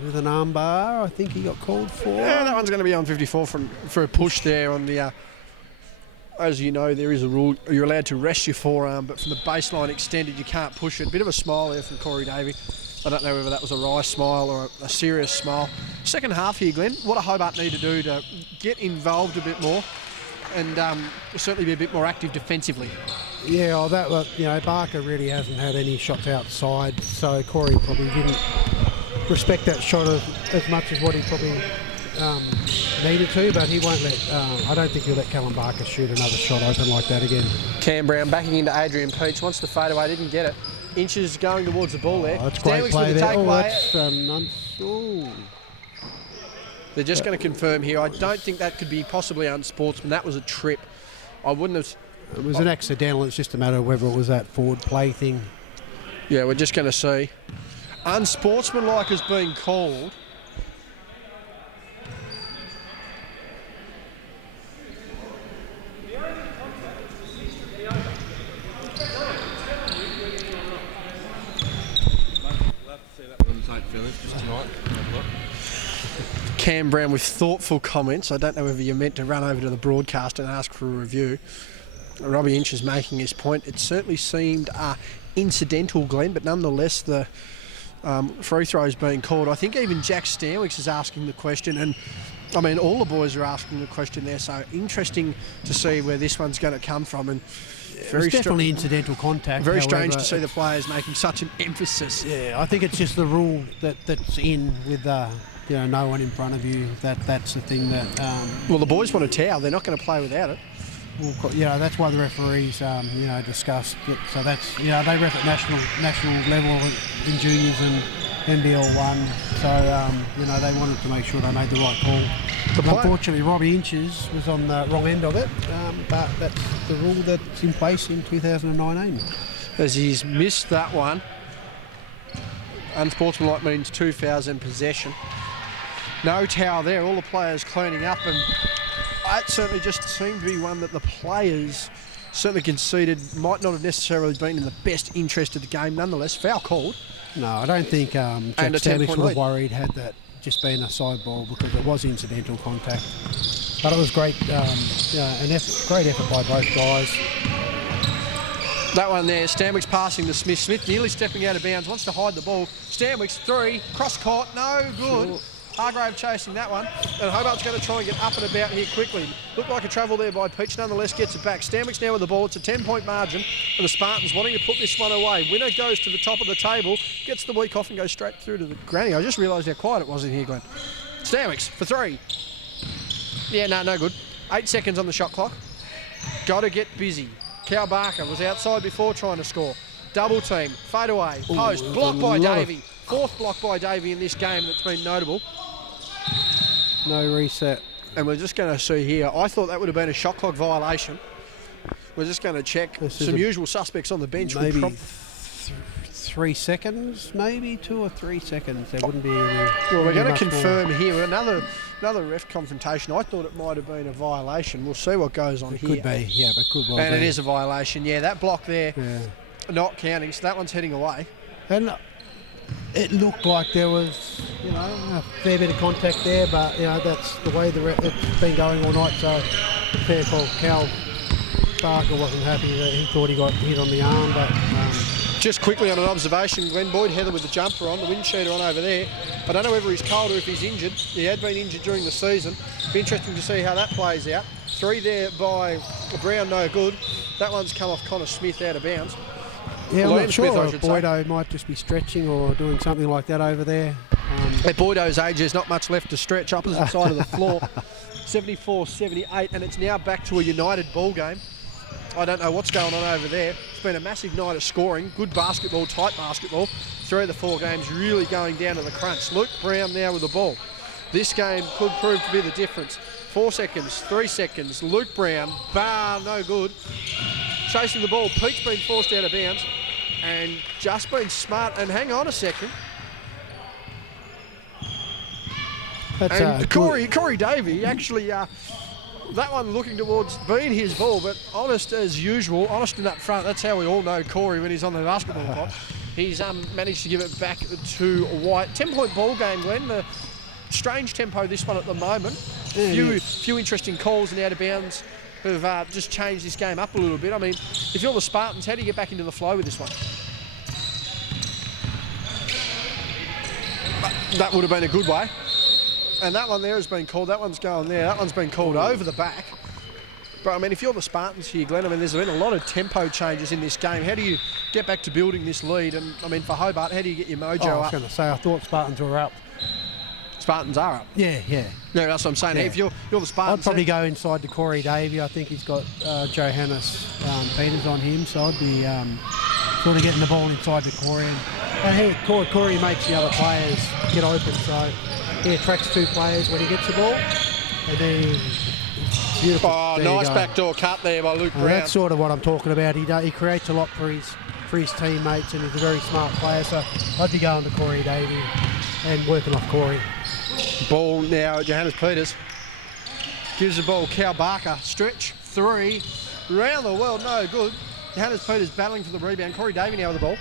With an arm bar, I think he got called for. Yeah, that one's going to be on 54 for a push there on the... as you know, there is a rule. You're allowed to rest your forearm, but from the baseline extended, you can't push it. Bit of a smile there from Corey Davey. I don't know whether that was a wry smile or a serious smile. Second half here, Glenn, what do Hobart need to do to get involved a bit more and certainly be a bit more active defensively? Yeah, well, Barker really hasn't had any shots outside, so Corey probably didn't respect that shot as much as what he probably needed to, but he won't let, I don't think he'll let Callum Barker shoot another shot open like that again. Cam Brown backing into Adrian Peach, wants the fadeaway, didn't get it. Inches going towards the ball there. Oh, that's great play there. They're just going to confirm here. I don't think that could be possibly unsportsman. That was a trip. I wouldn't have... It was an accidental. It's just a matter of whether it was that forward play thing. Yeah, we're just going to see. Unsportsmanlike has been called. Cam Brown with thoughtful comments. I don't know whether you're meant to run over to the broadcast and ask for a review. Robbie Inch is making his point. It certainly seemed incidental, Glenn, but nonetheless the free throws being called. I think even Jack Stanwicks is asking the question, and I mean all the boys are asking the question there, so interesting to see where this one's going to come from. And very definitely incidental contact. Very strange to see the players making such an emphasis. Yeah, I think it's just the rule that's in with no one in front of you. That's the thing that. Well, the boys want a towel. They're not going to play without it. Well, that's why the referees, discussed it. So that's, they ref at national level in juniors and NBL 1. So, they wanted to make sure they made the right call. Unfortunately, Robbie Inches was on the wrong end of it, but that's the rule that's in place in 2019. As he's missed that one, unsportsmanlike means 2 fouls in possession. No towel there, all the players cleaning up, and that certainly just seemed to be one that the players certainly conceded might not have necessarily been in the best interest of the game. Nonetheless, foul called. No, I don't think Jack Stanwicks would have worried had that just been a side ball, because it was incidental contact. But it was great, great effort by both guys. That one there, Stanwicks passing to Smith. Smith nearly stepping out of bounds, wants to hide the ball. Stanwicks, 3, cross court, no good. Sure. Hargrave chasing that one, and Hobart's going to try and get up and about here quickly. Looked like a travel there by Peach, nonetheless gets it back. Stanwicks now with the ball. It's a 10-point margin, and the Spartans wanting to put this one away. Winner goes to the top of the table, gets the week off and goes straight through to the granny. I just realised how quiet it was in here, Glenn. Stanwicks for 3. Yeah, no good. 8 seconds on the shot clock. Got to get busy. Cal Barker was outside before trying to score. Double team, fade away, post, blocked by Davey. 4th block by Davey in this game that's been notable. No reset. And we're just going to see here, I thought that would have been a shot clock violation. We're just going to check some usual suspects on the bench. Maybe 3 seconds, maybe 2 or 3 seconds. There wouldn't be any. Well, we're going to confirm here another ref confrontation. I thought it might have been a violation. We'll see what goes on here. Could be, yeah, but could well be. And it is a violation, yeah. That block there, not counting, so that one's heading away. And it looked like there was, a fair bit of contact there, but that's the way it's been going all night. So fair call. Cal Barker wasn't happy that he thought he got hit on the arm, but. Just quickly on an observation, Glenn Boyd Heather with the jumper on, the wind cheater on over there. I don't know whether he's cold or if he's injured. He had been injured during the season. Be interesting to see how that plays out. 3 there by Brown, no good. That one's come off Connor Smith out of bounds. Yeah, I'm not sure. Boydo might just be stretching or doing something like that over there. At Boydo's age, there's not much left to stretch. Opposite side of the floor, 74-78, and it's now back to a United ball game. I don't know what's going on over there. It's been a massive night of scoring. Good basketball, tight basketball. 3 of the 4 games really going down to the crunch. Luke Brown now with the ball. This game could prove to be the difference. 4 seconds, 3 seconds. Luke Brown, no good. Chasing the ball. Pete's been forced out of bounds and just been smart. And hang on a second. And Corey Davey actually... that one looking towards being his ball, but honest as usual, honest and up front. That's how we all know Corey when he's on the basketball court. He's managed to give it back to White. 10-point ball game, Glenn. The strange tempo this one at the moment. Few interesting calls and out of bounds have just changed this game up a little bit. I mean, if you're the Spartans, how do you get back into the flow with this one? That would have been a good way. And that one there has been called. That one's going there. That one's been called over the back. But, I mean, if you're the Spartans here, Glenn, I mean, there's been a lot of tempo changes in this game. How do you get back to building this lead? And, I mean, for Hobart, how do you get your mojo up? I was going to say, I thought Spartans were up. Spartans are up. Yeah. Yeah, that's what I'm saying. Yeah. If you're the Spartans... I'd probably go inside to Corey Davey. I think he's got Johannes Peters on him, so I'd be sort of getting the ball inside to Corey. And Corey makes the other players get open, so he attracts two players when he gets the ball. And then... Beautiful. Oh, nice backdoor cut there by Luke Brown. That's sort of what I'm talking about. He creates a lot for his teammates, and he's a very smart player. So I'd be going to Corey Davey and working off Corey. Ball now, Johannes Peters gives the ball. Cal Barker, stretch, 3, round the world, no good. Johannes Peters battling for the rebound. Corey Davey now with the ball.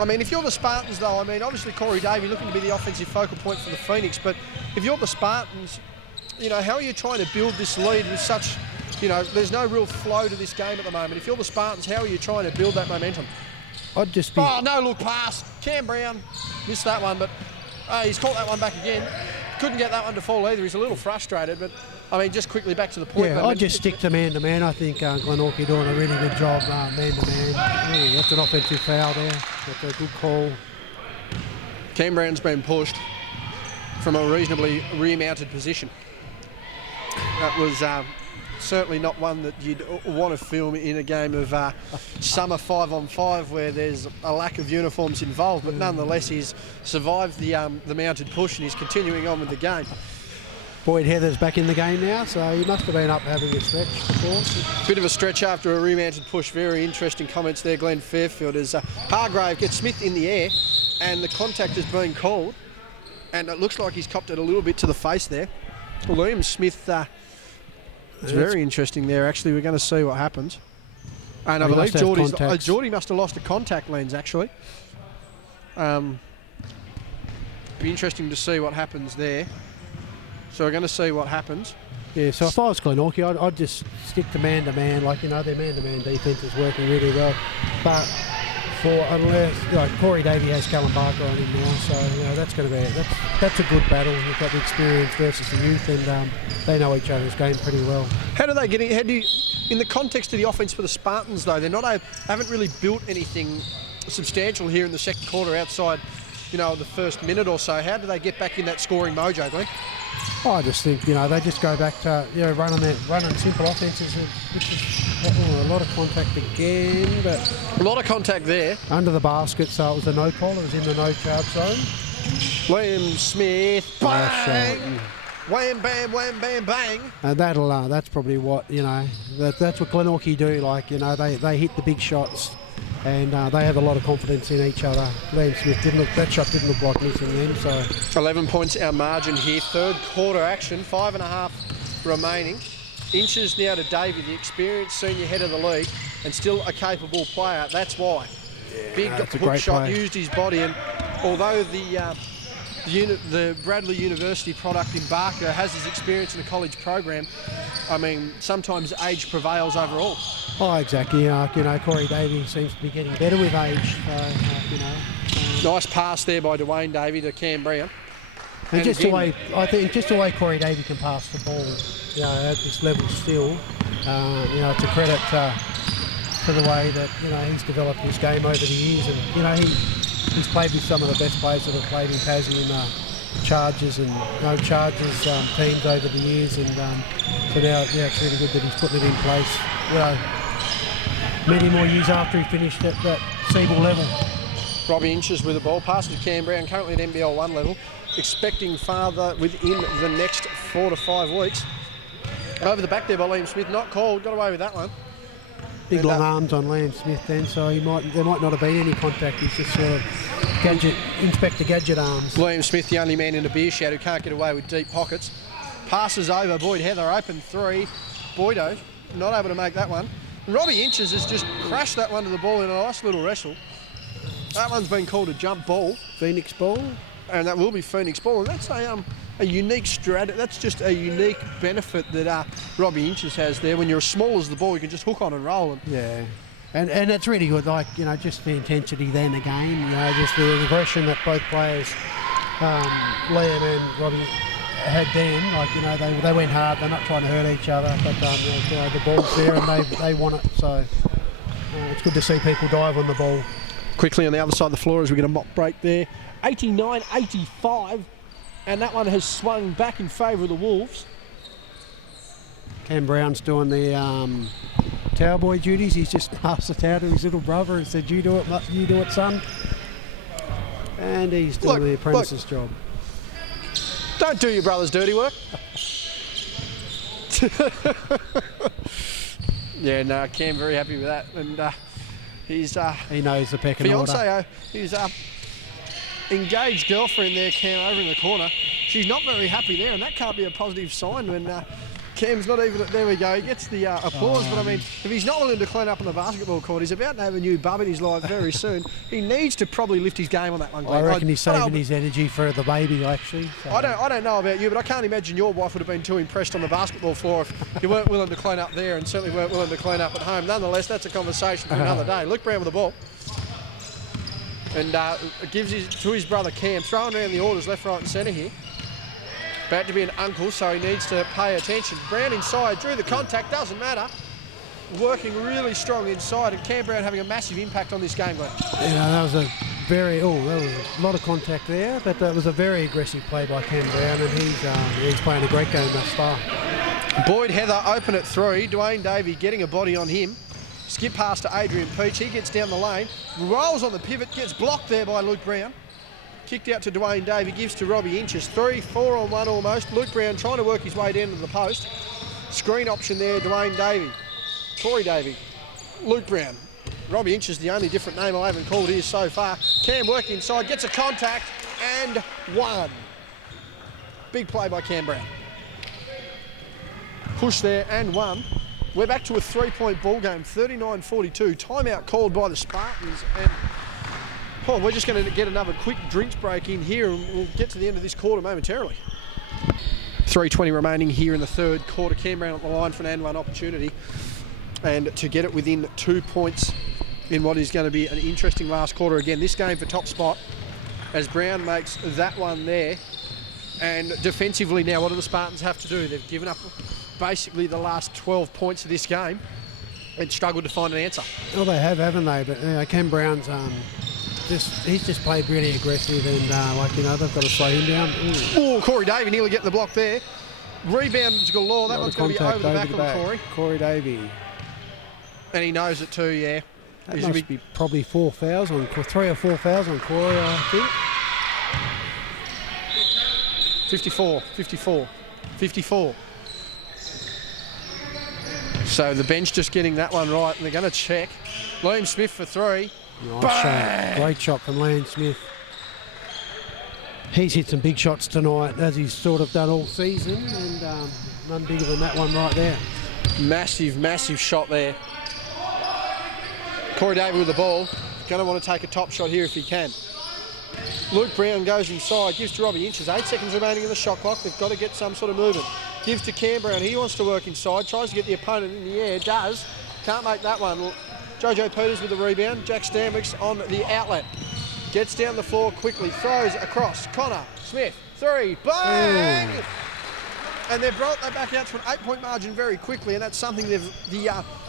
I mean, if you're the Spartans, though, I mean, obviously Corey Davey looking to be the offensive focal point for the Phoenix, but if you're the Spartans, you know, how are you trying to build this lead with such, you know, there's no real flow to this game at the moment. If you're the Spartans, how are you trying to build that momentum? I'd just be... Oh, no look pass. Cam Brown missed that one, but he's caught that one back again. Couldn't get that one to fall either. He's a little frustrated, but, I mean, just quickly back to the point. Yeah, I'd just stick to man-to-man. I think Glenorchy doing a really good job man-to-man. That's an offensive foul there. That's a good call. Cam Brown's been pushed from a reasonably rear-mounted position. That was certainly not one that you'd want to film in a game of summer 5-on-5 where there's a lack of uniforms involved, but nonetheless he's survived the mounted push and he's continuing on with the game. Boyd Heather's back in the game now, so he must have been up having a stretch before. Bit of a stretch after a rear-mounted push. Very interesting comments there, Glenn Fairfield, as Hargrave gets Smith in the air and the contact has been called, and it looks like he's copped it a little bit to the face there. Liam Smith, it's very interesting there, actually. We're going to see what happens. And I believe Geordie must have lost a contact lens, actually. Be interesting to see what happens there. So we're going to see what happens. Yeah, so if I was Glenorchy, I'd just stick to man-to-man. Like, you know, their man-to-man defence is working really well. But unless, like, Corey Davey has Callum Barker on him now, so, you know, that's going to be that's a good battle. You've got the experience versus the youth, and they know each other's game pretty well. How do they get in? In the context of the offence for the Spartans, though, they're not haven't really built anything substantial here in the second quarter outside, you know, the first minute or so. How do they get back in that scoring mojo, Glenn? I just think, you know, they just go back to, you know, running simple offences, which is a lot of contact again, but a lot of contact there under the basket. So it was a no call. It was in the no charge zone. Liam Smith, bang, wham bam, wham bam bang. And that's probably what, you know, that's what Glenorchy do. Like, you know, they hit the big shots. And they have a lot of confidence in each other. Liam Smith that shot didn't look like missing then. So 11 points our margin here. Third quarter action, 5.5 remaining. Inches now to Davey, the experienced senior head of the league, and still a capable player. That's why. Big hook shot, used his body, and although the Bradley University product in Barker has his experience in the college program, I mean, sometimes age prevails over all. Oh, exactly. You know, Corey Davey seems to be getting better with age. You know. Nice pass there by Dwayne Davey to Cam Brown. And just the way Corey Davey can pass the ball, you know, at this level still, you know, it's a credit to the way that, you know, he's developed his game over the years, and, you know, he's played with some of the best players that have played in Tassie in Chargers and Chargers teams over the years, and so now, yeah, it's really good that he's putting it in place. You know, many more years after he finished at that Siebel level. Robbie Inches with the ball, pass to Cam Brown, currently at NBL 1 level, expecting farther within the next 4 to 5 weeks. Over the back there by Liam Smith, not called, got away with that one. Big long arms on Liam Smith then, so there might not have been any contact. He's just sort of Inspector Gadget arms. Liam Smith, the only man in a beer shed who can't get away with deep pockets. Passes over, Boyd Heather, open 3. Boydo, not able to make that one. Robbie Inches has just crashed that one to the ball in a nice little wrestle. That one's been called a jump ball. Phoenix ball. And that will be Phoenix ball. And that's a unique strategy. That's just a unique benefit that Robbie Inches has there. When you're as small as the ball, you can just hook on and roll. And yeah. And it's really good, like, you know, just the intensity then again, you know, just the aggression that both players Liam and Robbie had then, like, you know, they went hard. They're not trying to hurt each other, but you know, the ball's there and they want it. So it's good to see people dive on the ball. Quickly on the other side of the floor as we get a mock break there. 89-85, and that one has swung back in favour of the Wolves. Cam Brown's doing the towel boy duties. He's just passed the towel to his little brother and said, you do it, son. And he's doing the apprentice's job. Don't do your brother's dirty work. Yeah, no, Cam very happy with that. And he knows the pecking order. Fiance, his engaged girlfriend there, Cam, over in the corner. She's not very happy there, and that can't be a positive sign when Cam's not even... There we go, he gets the applause, but I mean, if he's not willing to clean up on the basketball court, he's about to have a new bub in his life very soon. He needs to probably lift his game on that one, Glenn. I reckon he's saving his energy for the baby, actually. So. I don't know about you, but I can't imagine your wife would have been too impressed on the basketball floor if you weren't willing to clean up there and certainly weren't willing to clean up at home. Nonetheless, that's a conversation for another day. Luke Brown with the ball. And gives to his brother Cam, throwing around the orders left, right and centre here. About to be an uncle, so he needs to pay attention. Brown inside, drew the contact, doesn't matter. Working really strong inside, and Cam Brown having a massive impact on this game, Glenn. Yeah, that was a lot of contact there, but that was a very aggressive play by Cam Brown, and he's playing a great game thus far. Boyd Heather open at 3, Dwayne Davey getting a body on him. Skip pass to Adrian Peach, he gets down the lane, rolls on the pivot, gets blocked there by Luke Brown. Kicked out to Dwayne Davey, gives to Robbie Inches. 3-4 on one almost. Luke Brown trying to work his way down to the post. Screen option there, Dwayne Davey. Corey Davey. Luke Brown. Robbie Inches, the only different name I haven't called here so far. Cam working inside, gets a contact, and one. Big play by Cam Brown. Push there, and one. We're back to a 3-point ball game, 39-42. Timeout called by the Spartans, and we're just going to get another quick drinks break in here and we'll get to the end of this quarter momentarily. 3:20 remaining here in the third quarter. Cam Brown on the line for an and one opportunity, and to get it within 2 points in what is going to be an interesting last quarter. Again, this game for top spot as Brown makes that one there. And defensively now, what do the Spartans have to do? They've given up basically the last 12 points of this game and struggled to find an answer. Well, they have, haven't they? But Cam Brown's... he's just played really aggressive, and they've got to slow him down. Oh, Corey Davey nearly getting the block there. Rebounds galore. That one's going to be over the back on Corey. Corey Davey. And he knows it too, yeah. That must be probably 4 fouls on 3 or 4 fouls on Corey, I think. 54. So the bench just getting that one right, and they're going to check. Liam Smith for 3. Nice shot. Great shot from Liam Smith. He's hit some big shots tonight, as he's sort of done all season, and none bigger than that one right there. Massive shot there. Corey Davey with the ball. Going to want to take a top shot here if he can. Luke Brown goes inside, gives to Robbie Inches. 8 seconds remaining in the shot clock. They've got to get some sort of movement. Gives to Cam Brown. He wants to work inside. Tries to get the opponent in the air. Does. Can't make that one. Jojo Peters with the rebound. Jack Stanwicks on the outlet. Gets down the floor quickly. Throws across. Connor Smith. 3. Bang! Ooh. And they've brought that back out to an 8-point margin very quickly, and that's something the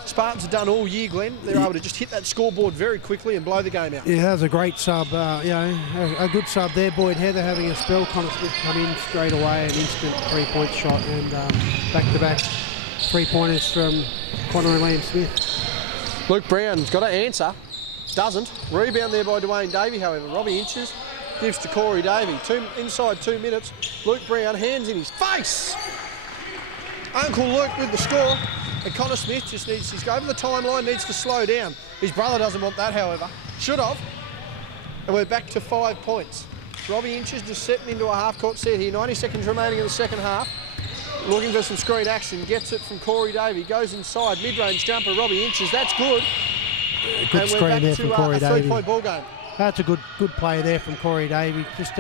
Spartans have done all year, Glenn. They're able to just hit that scoreboard very quickly and blow the game out. Yeah, that was a great sub. A good sub there. Boyd Heather having a spell. Connor Smith come in straight away, an instant 3-point shot, and back-to-back 3-pointers from Connor and Liam Smith. Luke Brown's got to answer. Doesn't. Rebound there by Dwayne Davey, however. Robbie Inches gives to Corey Davey. Inside 2 minutes. Luke Brown, hands in his face. Uncle Luke with the score. And Connor Smith just needs, he's over the timeline, needs to slow down. His brother doesn't want that, however. Should have. And we're back to 5 points. Robbie Inches just setting into a half-court set here. 90 seconds remaining in the second half. Looking for some screen action. Gets it from Corey Davey. Goes inside. Mid-range jumper, Robbie Inches. That's good. Good and screen there from Corey Davey. A 3-point ball game. That's a good play there from Corey Davey. Just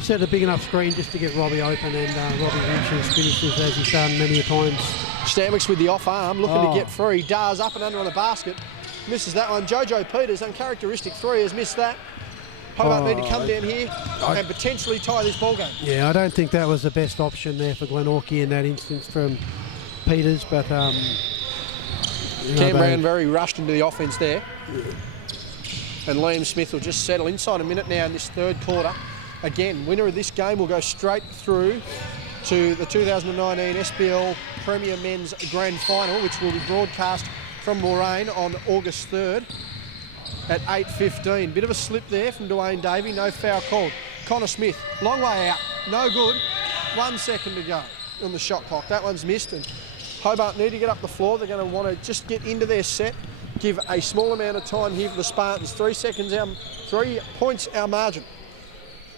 set a big enough screen just to get Robbie open, and Robbie Inches finishes as he's done many a times. Stanwicks with the off arm, looking to get free. Does, up and under on the basket. Misses that one. Jojo Peters, uncharacteristic 3, has missed that. Hobart need to come down here and potentially tie this ball game. Yeah, I don't think that was the best option there for Glenorchy in that instance from Peters, but Cam Brown very rushed into the offence there. And Liam Smith will just settle inside a minute now in this third quarter. Again, winner of this game will go straight through to the 2019 SPL Premier Men's Grand Final, which will be broadcast from Moraine on August 3rd at 8:15. Bit of a slip there from Dwayne Davey, no foul called. Connor Smith, long way out, no good. 1 second to go on the shot clock. That one's missed, and Hobart need to get up the floor. They're going to want to just get into their set, give a small amount of time here for the Spartans. 3 seconds, 3 points our margin.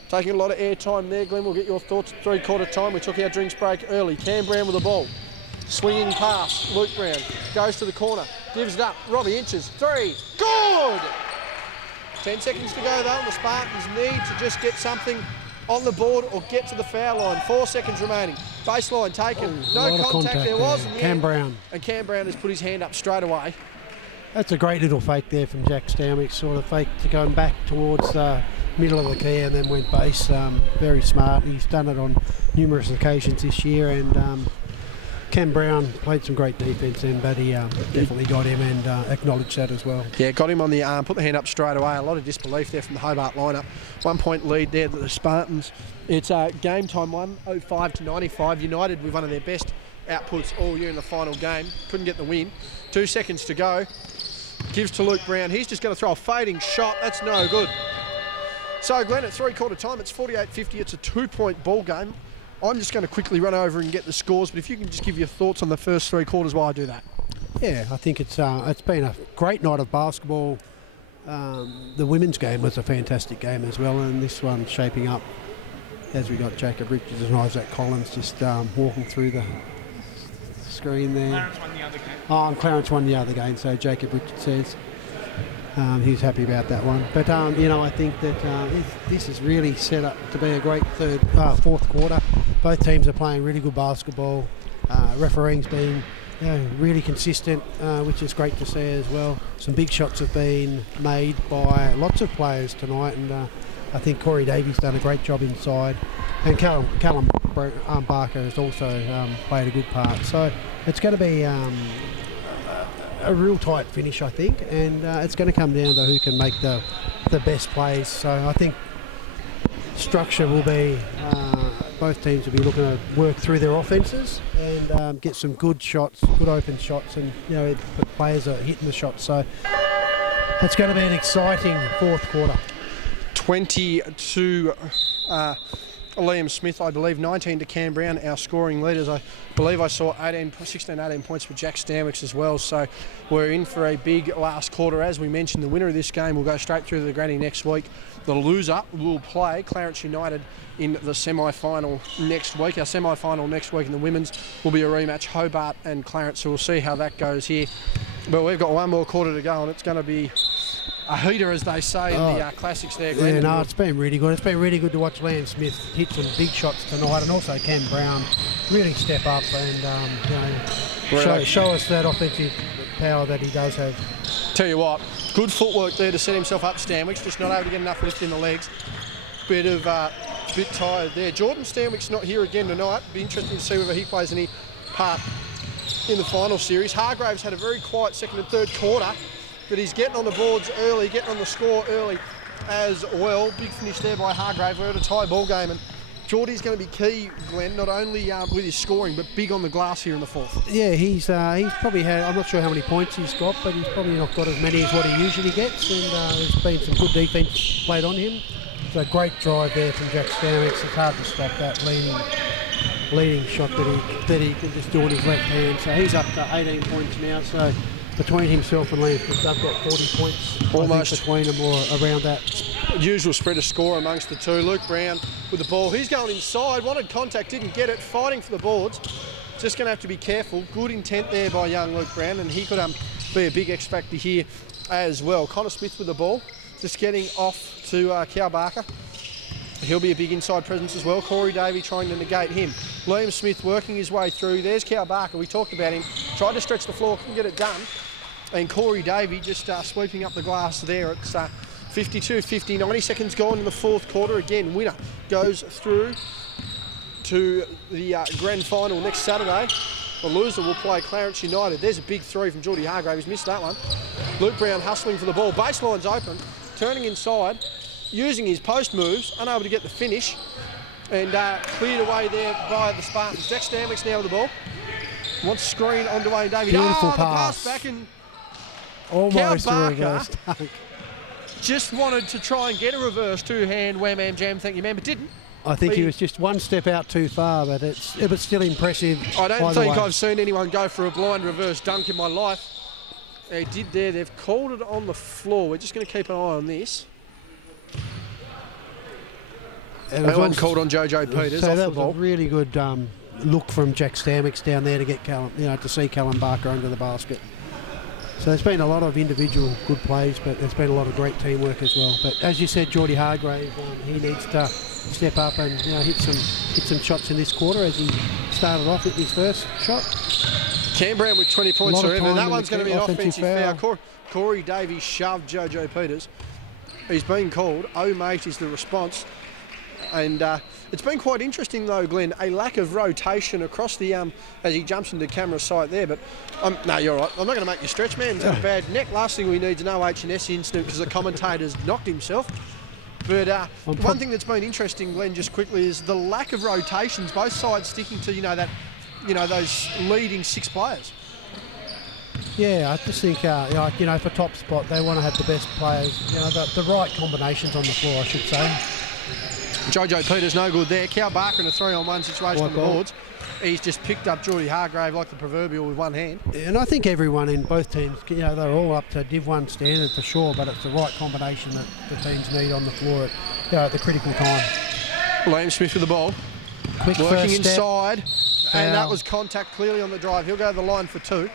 Taking a lot of air time there. Glenn, we'll get your thoughts at three-quarter time. We took our drinks break early. Cam Brown with the ball. Swinging pass. Luke Brown goes to the corner. Gives it up. Robbie Inches. 3. Good! 10 seconds to go, though, and the Spartans need to just get something on the board or get to the foul line. 4 seconds remaining. Baseline taken. No contact there was. Cam Brown. And Cam Brown has put his hand up straight away. That's a great little fake there from Jack Stamwick, sort of fake to going back towards the middle of the key and then went base. Very smart. He's done it on numerous occasions this year, and Cam Brown played some great defence then, but he definitely got him and acknowledged that as well. Yeah, got him on the arm, put the hand up straight away. A lot of disbelief there from the Hobart lineup. 1 point lead there to the Spartans. It's game time 105 to 95. United with one of their best outputs all year in the final game. Couldn't get the win. 2 seconds to go. Gives to Luke Brown. He's just going to throw a fading shot. That's no good. So, Glenn, at three-quarter time, it's 48-50. It's a 2-point ball game. I'm just going to quickly run over and get the scores, but if you can just give your thoughts on the first 3 quarters while I do that. Yeah, I think it's been a great night of basketball. The women's game was a fantastic game as well, and this one shaping up as we got Jacob Richards and Isaac Collins just walking through the screen there. Clarence won the other game. Oh, Clarence won the other game, so Jacob Richards says he's happy about that one. But, I think that this is really set up to be a great fourth quarter. Both teams are playing really good basketball. Refereeing's been really consistent, which is great to see as well. Some big shots have been made by lots of players tonight, and I think Corey Davies done a great job inside. And Callum Barker has also played a good part. So it's going to be a real tight finish, I think, and it's going to come down to who can make the best plays. So I think structure will be, both teams will be looking to work through their offences and get some good shots, good open shots, and players are hitting the shots. So it's going to be an exciting fourth quarter. 20 to Liam Smith, I believe, 19 to Cam Brown, our scoring leaders. I believe I saw 16, 18 points for Jack Stanwicks as well. So we're in for a big last quarter. As we mentioned, the winner of this game will go straight through to the granny next week. The loser will play Clarence United in the semi-final next week. Our semi-final next week in the women's will be a rematch, Hobart and Clarence, so we'll see how that goes here. But we've got one more quarter to go, and it's going to be a heater, as they say in the classics there, Glenn. Yeah, no, it's been really good. It's been really good to watch Liam Smith hit some big shots tonight, and also Cam Brown really step up and show us that offensive power that he does have. Tell you what, good footwork there to set himself up, Stanwicks, just not able to get enough lift in the legs. Bit tired there. Jordan Stanwick's not here again tonight. Be interesting to see whether he plays any part in the final series. Hargraves had a very quiet second and third quarter, but he's getting on the boards early, getting on the score early as well. Big finish there by Hargrave. We're at a tie ball game, and Geordie's going to be key, Glenn, not only with his scoring, but big on the glass here in the fourth. Yeah, he's probably had, I'm not sure how many points he's got, but he's probably not got as many as what he usually gets, and there's been some good defence played on him. It's a great drive there from Jack Stanwicks. It's hard to stop that leading shot that he can just do on his left hand. So he's up to 18 points now. So between himself and Lansford, they've got 40 points almost between them, or around that. Usual spread of score amongst the two. Luke Brown with the ball. He's going inside. Wanted contact, didn't get it. Fighting for the boards. Just going to have to be careful. Good intent there by young Luke Brown, and he could be a big X factor here as well. Connor Smith with the ball. Just getting off to Cal Barker. He'll be a big inside presence as well. Corey Davey trying to negate him. Liam Smith working his way through. There's Cal Barker. We talked about him. Tried to stretch the floor, couldn't get it done. And Corey Davey just sweeping up the glass there. It's 52-50, 90 seconds gone in the fourth quarter. Again, winner goes through to the grand final next Saturday. The loser will play Clarence United. There's a big three from Geordie Hargrave. He's missed that one. Luke Brown hustling for the ball. Baseline's open, turning inside, using his post moves, unable to get the finish, and cleared away there by the Spartans. Jack Stanwick's now with the ball. Wants screen on Dwayne Davey. Beautiful the pass back, and almost a Barker reverse dunk. just wanted to try and get a reverse two-hand wham-am jam, thank you, man, but didn't. I think he was just one step out too far, but it was still impressive. I don't either think way. I've seen anyone go for a blind reverse dunk in my life. They did there. They've called it on the floor. We're just going to keep an eye on this. And That one called on Jojo Peters so off that the was ball. a really good look from Jack Stanwicks down there to get to see Callum Barker under the basket. So there's been a lot of individual good plays, but there's been a lot of great teamwork as well. But as you said, Geordie Hargrave, he needs to step up and hit some shots in this quarter as he started off with his first shot. Cam Brown with 20 points A lot of forever. time That in one's the going to be an offensive offensive foul. foul. Corey Davies shoved Jojo Peters. He's been called. Oh, mate, is the response. And it's been quite interesting, though, Glenn, a lack of rotation across the as he jumps into camera sight there. But no, you're right. I'm not going to make you stretch, man. He's got a bad neck. Last thing we need is an OH&S incident because the commentator's knocked himself. But one thing that's been interesting, Glenn, just quickly, is the lack of rotations. Both sides sticking to those leading six players. Yeah, I just think for top spot they want to have the best players. The right combinations on the floor, I should say. Jojo Peters no good there. Cal Barker in a 3-on-1 situation on the Ball. boards. He's just picked up Geordie Hargrave like the proverbial with one hand. And I think everyone in both teams, they're all up to Div 1 standard for sure, but it's the right combination that the teams need on the floor at the critical time. Liam Smith with the ball. Quick Working first step. inside. And that Foul. was contact clearly on the drive. He'll go to the line for two.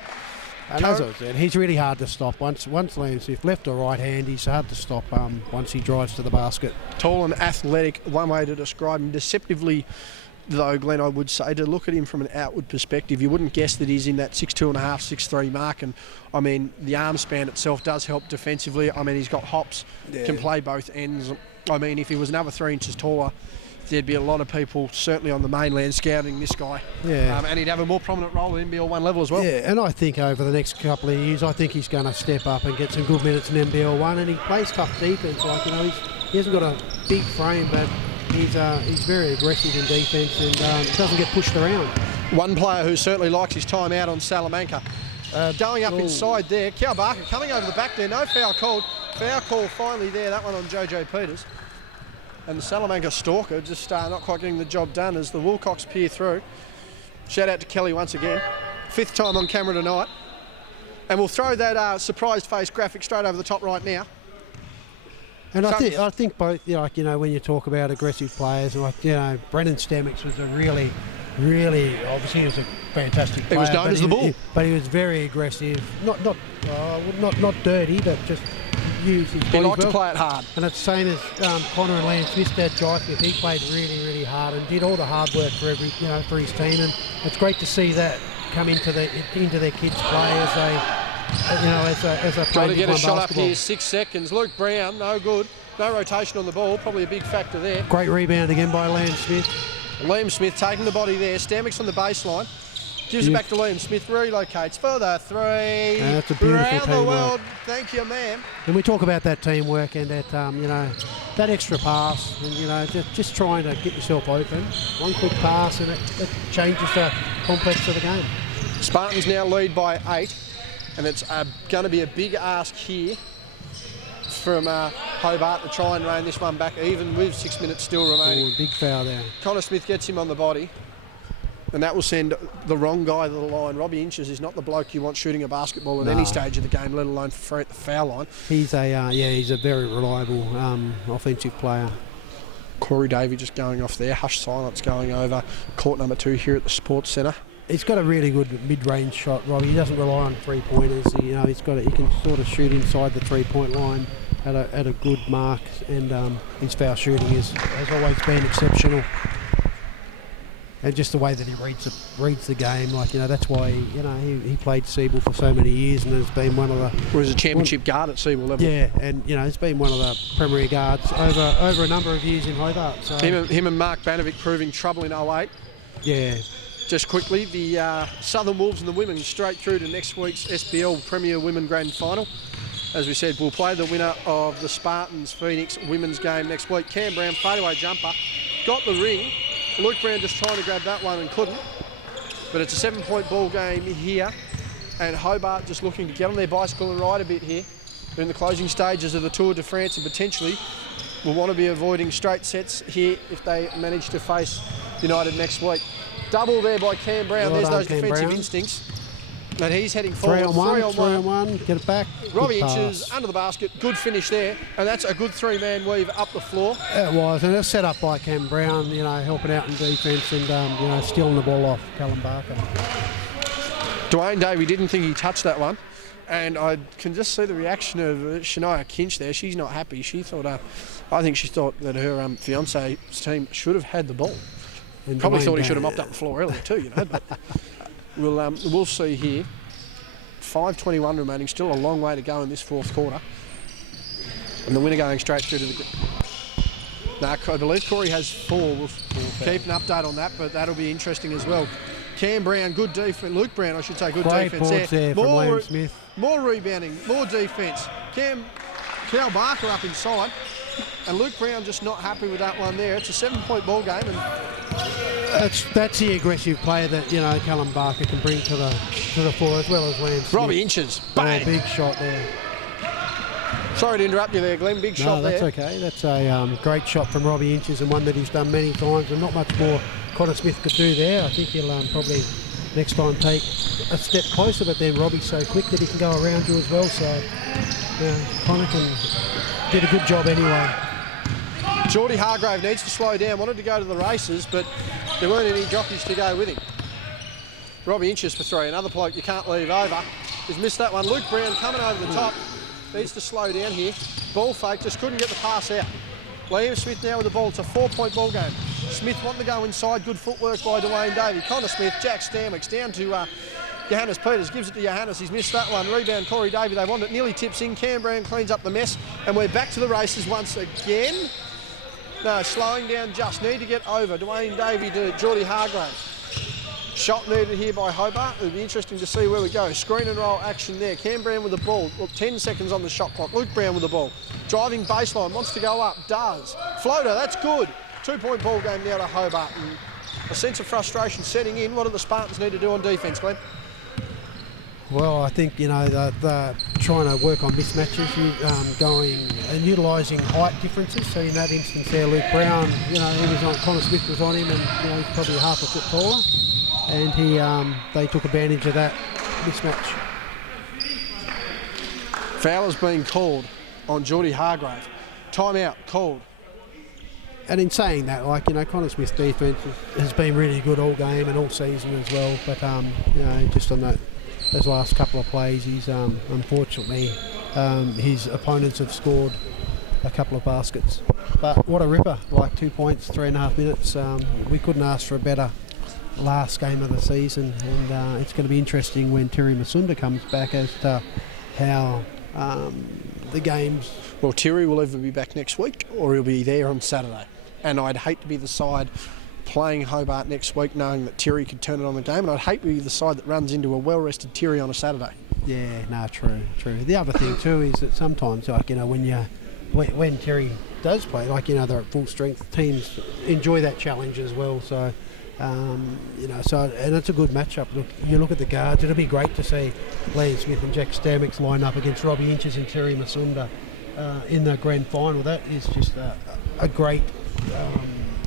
And as I said, he's really hard to stop. Once Liam Smith left or right hand, he's hard to stop once he drives to the basket. Tall and athletic, one way to describe him. Deceptively, though, Glenn, I would say, to look at him from an outward perspective, you wouldn't guess that he's in that 6'2.5", 6'3" mark. And, I mean, the arm span itself does help defensively. I mean, he's got hops, can play both ends. I mean, if he was another 3 inches taller, there'd be a lot of people, certainly on the mainland, scouting this guy. Yeah. And he'd have a more prominent role at NBL 1 level as well. Yeah, and I think over the next couple of years, I think he's going to step up and get some good minutes in NBL 1, and he plays tough defence. He hasn't got a big frame, but he's very aggressive in defence and doesn't get pushed around. One player who certainly likes his time out on Salamanca. Going up inside there, Cal Barker coming over the back there, no foul called. Foul call finally there, that one on Jojo Peters. And the Salamanca Stalker just not quite getting the job done as the Wilcox peer through. Shout out to Kelly once again. 5th time on camera tonight. And we'll throw that surprised face graphic straight over the top right now. And I think both, when you talk about aggressive players, Brennan Stamix was a really, obviously he was a fantastic player. He was known as the Bull. But he was very aggressive. Not dirty, but just use his body He liked to well. play it hard. And it's the same as Connor and Lance Smith, that Jai Smith. He played really, really hard and did all the hard work for for his team. And it's great to see that come into their kids' play as they play. Trying to get a shot basketball. up here, 6 seconds. Luke Brown, no good. No rotation on the ball, probably a big factor there. Great rebound again by Lance Smith. Liam Smith taking the body there. Stamix on the baseline. Gives it back to Liam Smith. Relocates for the three. That's a beautiful Around the teamwork. world. Thank you, ma'am. And we talk about that teamwork and that that extra pass and just trying to get yourself open. One quick pass and it changes the complex of the game. Spartans now lead by 8, and it's going to be a big ask here from Hobart to try and rein this one back, even with 6 minutes still remaining. Big foul there. Connor Smith gets him on the body, and that will send the wrong guy to the line. Robbie Inches is not the bloke you want shooting a basketball at any stage of the game, let alone for free at the foul line. He's a very reliable offensive player. Corey Davey just going off there. Hush silence going over court number 2 here at the Sports Centre. He's got a really good mid-range shot, Robbie. He doesn't rely on three-pointers. He can sort of shoot inside the three-point line at a good mark, and his foul shooting has always been exceptional. and just the way that he reads the game, like, you know, that's why he played Seabull for so many years and has been one of the. Well, he's a championship guard at Seabull level. Yeah, and you know, he's been one of the premier guards over a number of years in Hobart. So. Him and Mark Banovic proving trouble in 08. Yeah. Just quickly, the Southern Wolves and the women straight through to next week's SPL Premier Women Grand Final. As we said, we'll play the winner of the Spartans Phoenix women's game next week. Cam Brown, fadeaway jumper, got the ring. Luke Brown just trying to grab that one and couldn't. But it's a 7-point ball game here. And Hobart just looking to get on their bicycle and ride a bit here. They're in the closing stages of the Tour de France and potentially will want to be avoiding straight sets here if they manage to face United next week. Double there by Cam Brown. There's those defensive instincts. And he's heading forward. 3 on 1. Get it back. Robbie Inches under the basket. Good finish there. And that's a good 3-man weave up the floor. It was. And it's set up by Cam Brown, you know, helping out in defence and, you know, stealing the ball off Callum Barker. Dwayne Davey didn't think he touched that one. And I can just see the reaction of Shania Kinch there. She's not happy. She thought, I think she thought that her fiance's team should have had the ball. And probably thought he should have mopped up the floor earlier too, you know. But we'll see here. 5:21 remaining, still a long way to go in this fourth quarter. And the winner going straight through to the. Now, I believe Corey has 4. We'll keep an update on that, but that'll be interesting as well. Cam Brown, good defense. Luke Brown, I should say, good defense there. From Liam Smith. More rebounding, more defence. Cal Barker up inside. And Luke Brown just not happy with that one there. It's a 7-point ball game. And that's the aggressive player that, you know, Callum Barker can bring to the floor as well as Liam Smith. Robbie Inches, bang! Big shot there. Sorry to interrupt you there, Glenn. Big shot there. No, that's okay. That's a great shot from Robbie Inches and one that he's done many times, and not much more Connor Smith could do there. I think he'll probably next time take a step closer, but then Robbie's so quick that he can go around you as well. So Connor did a good job anyway. Geordie Hargrave needs to slow down. Wanted to go to the races, but there weren't any jockeys to go with him. Robbie Inches for 3. Another bloke you can't leave over. He's missed that one. Luke Brown coming over the top. Needs to slow down here. Ball fake, just couldn't get the pass out. Liam Smith now with the ball. It's a 4-point ball game. Smith wanting to go inside. Good footwork by Dwayne Davey. Connor Smith, Jack Stanwicks down to Johannes Peters. Gives it to Johannes. He's missed that one. Rebound Corey Davey. They want it. Nearly tips in. Cam Brown cleans up the mess. And we're back to the races once again. No, slowing down just. Need to get over. Dwayne Davey to Geordie Hargrave. Shot needed here by Hobart. It'll be interesting to see where we go. Screen and roll action there. Cam Brown with the ball. Well, 10 seconds on the shot clock. Luke Brown with the ball. Driving baseline. Wants to go up. Does. Floater. That's good. 2-point ball game now to Hobart. And a sense of frustration setting in. What do the Spartans need to do on defence, Glenn? Well, I think, you know, they're trying to work on mismatches, going and utilising height differences. So in that instance there, Luke Brown, you know, he was on, Connor Smith was on him, and you know, he's probably half a foot taller, and they took advantage of that mismatch. Foul has been called on Geordie Hargrave. Timeout called. And in saying that, like, you know, Connor Smith's defence has been really good all game and all season as well. But you know, just on those last couple of plays, he's unfortunately his opponents have scored a couple of baskets. But what a ripper! Like 2 points, 3.5 minutes. We couldn't ask for a better last game of the season, and it's going to be interesting when Terry Masunda comes back as to how the games. Well, Terry will either be back next week or he'll be there on Saturday. And I'd hate to be the side playing Hobart next week knowing that Terry could turn it on the game, and I'd hate to be the side that runs into a well-rested Terry on a Saturday. Yeah, no, true. The other thing too is that sometimes, like, you know, when Terry does play, like, you know, they're at full strength, teams enjoy that challenge as well. So, you know, and it's a good matchup. Look, you look at the guards, it'll be great to see Liam Smith and Jack Stanwicks line up against Robbie Inches and Terry Masunda in the grand final. That is just a great.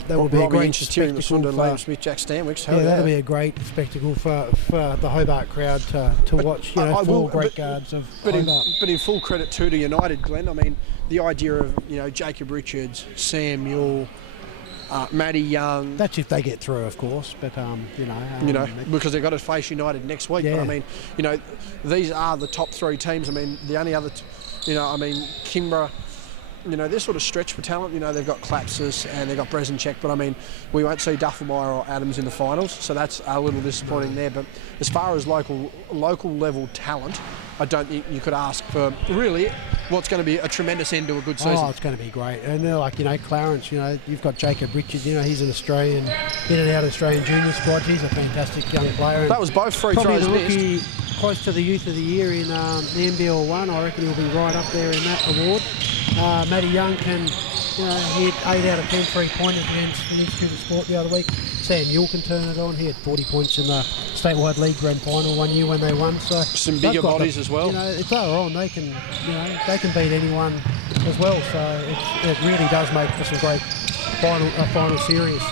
That will be Robbie a great Inches, Terry spectacle. Masunda, Liam Smith, Jack Stanwicks. Yeah, that'll be a great spectacle for the Hobart crowd to watch. You know, four great guards of Hobart. But in full credit to United, Glenn. I mean, the idea of, you know, Jacob Richards, Sam Mule, Matty Young. That's if they get through, of course. But you know, because they've got to face United next week. Yeah. But I mean, you know, these are the top 3 teams. I mean, the only other, Kimbra, you know, they're sort of stretched for talent. You know, they've got Klapsis and they've got Brezencek, but I mean, we won't see Duffelmeyer or Adams in the finals, so that's a little disappointing there. But as far as local level talent, I don't think you could ask for really what's going to be a tremendous end to a good season. Oh, it's going to be great. And they're like, you know, Clarence, you know, you've got Jacob Richards, you know, he's an Australian, in and out of Australian junior squad. He's a fantastic young player. That was both free probably throws the rookie missed. Close to the Youth of the Year in the NBL 1. I reckon he'll be right up there in that award. Matty Young can, you know, he had 8 out of 10 3-pointers against an Institute of Sport the other week. Sam Yule can turn it on. He had 40 points in the statewide league grand final one year when they won. So some bigger bodies as well. You know, if they're on, they can, you know, they can beat anyone as well. So it really does make for some great final series.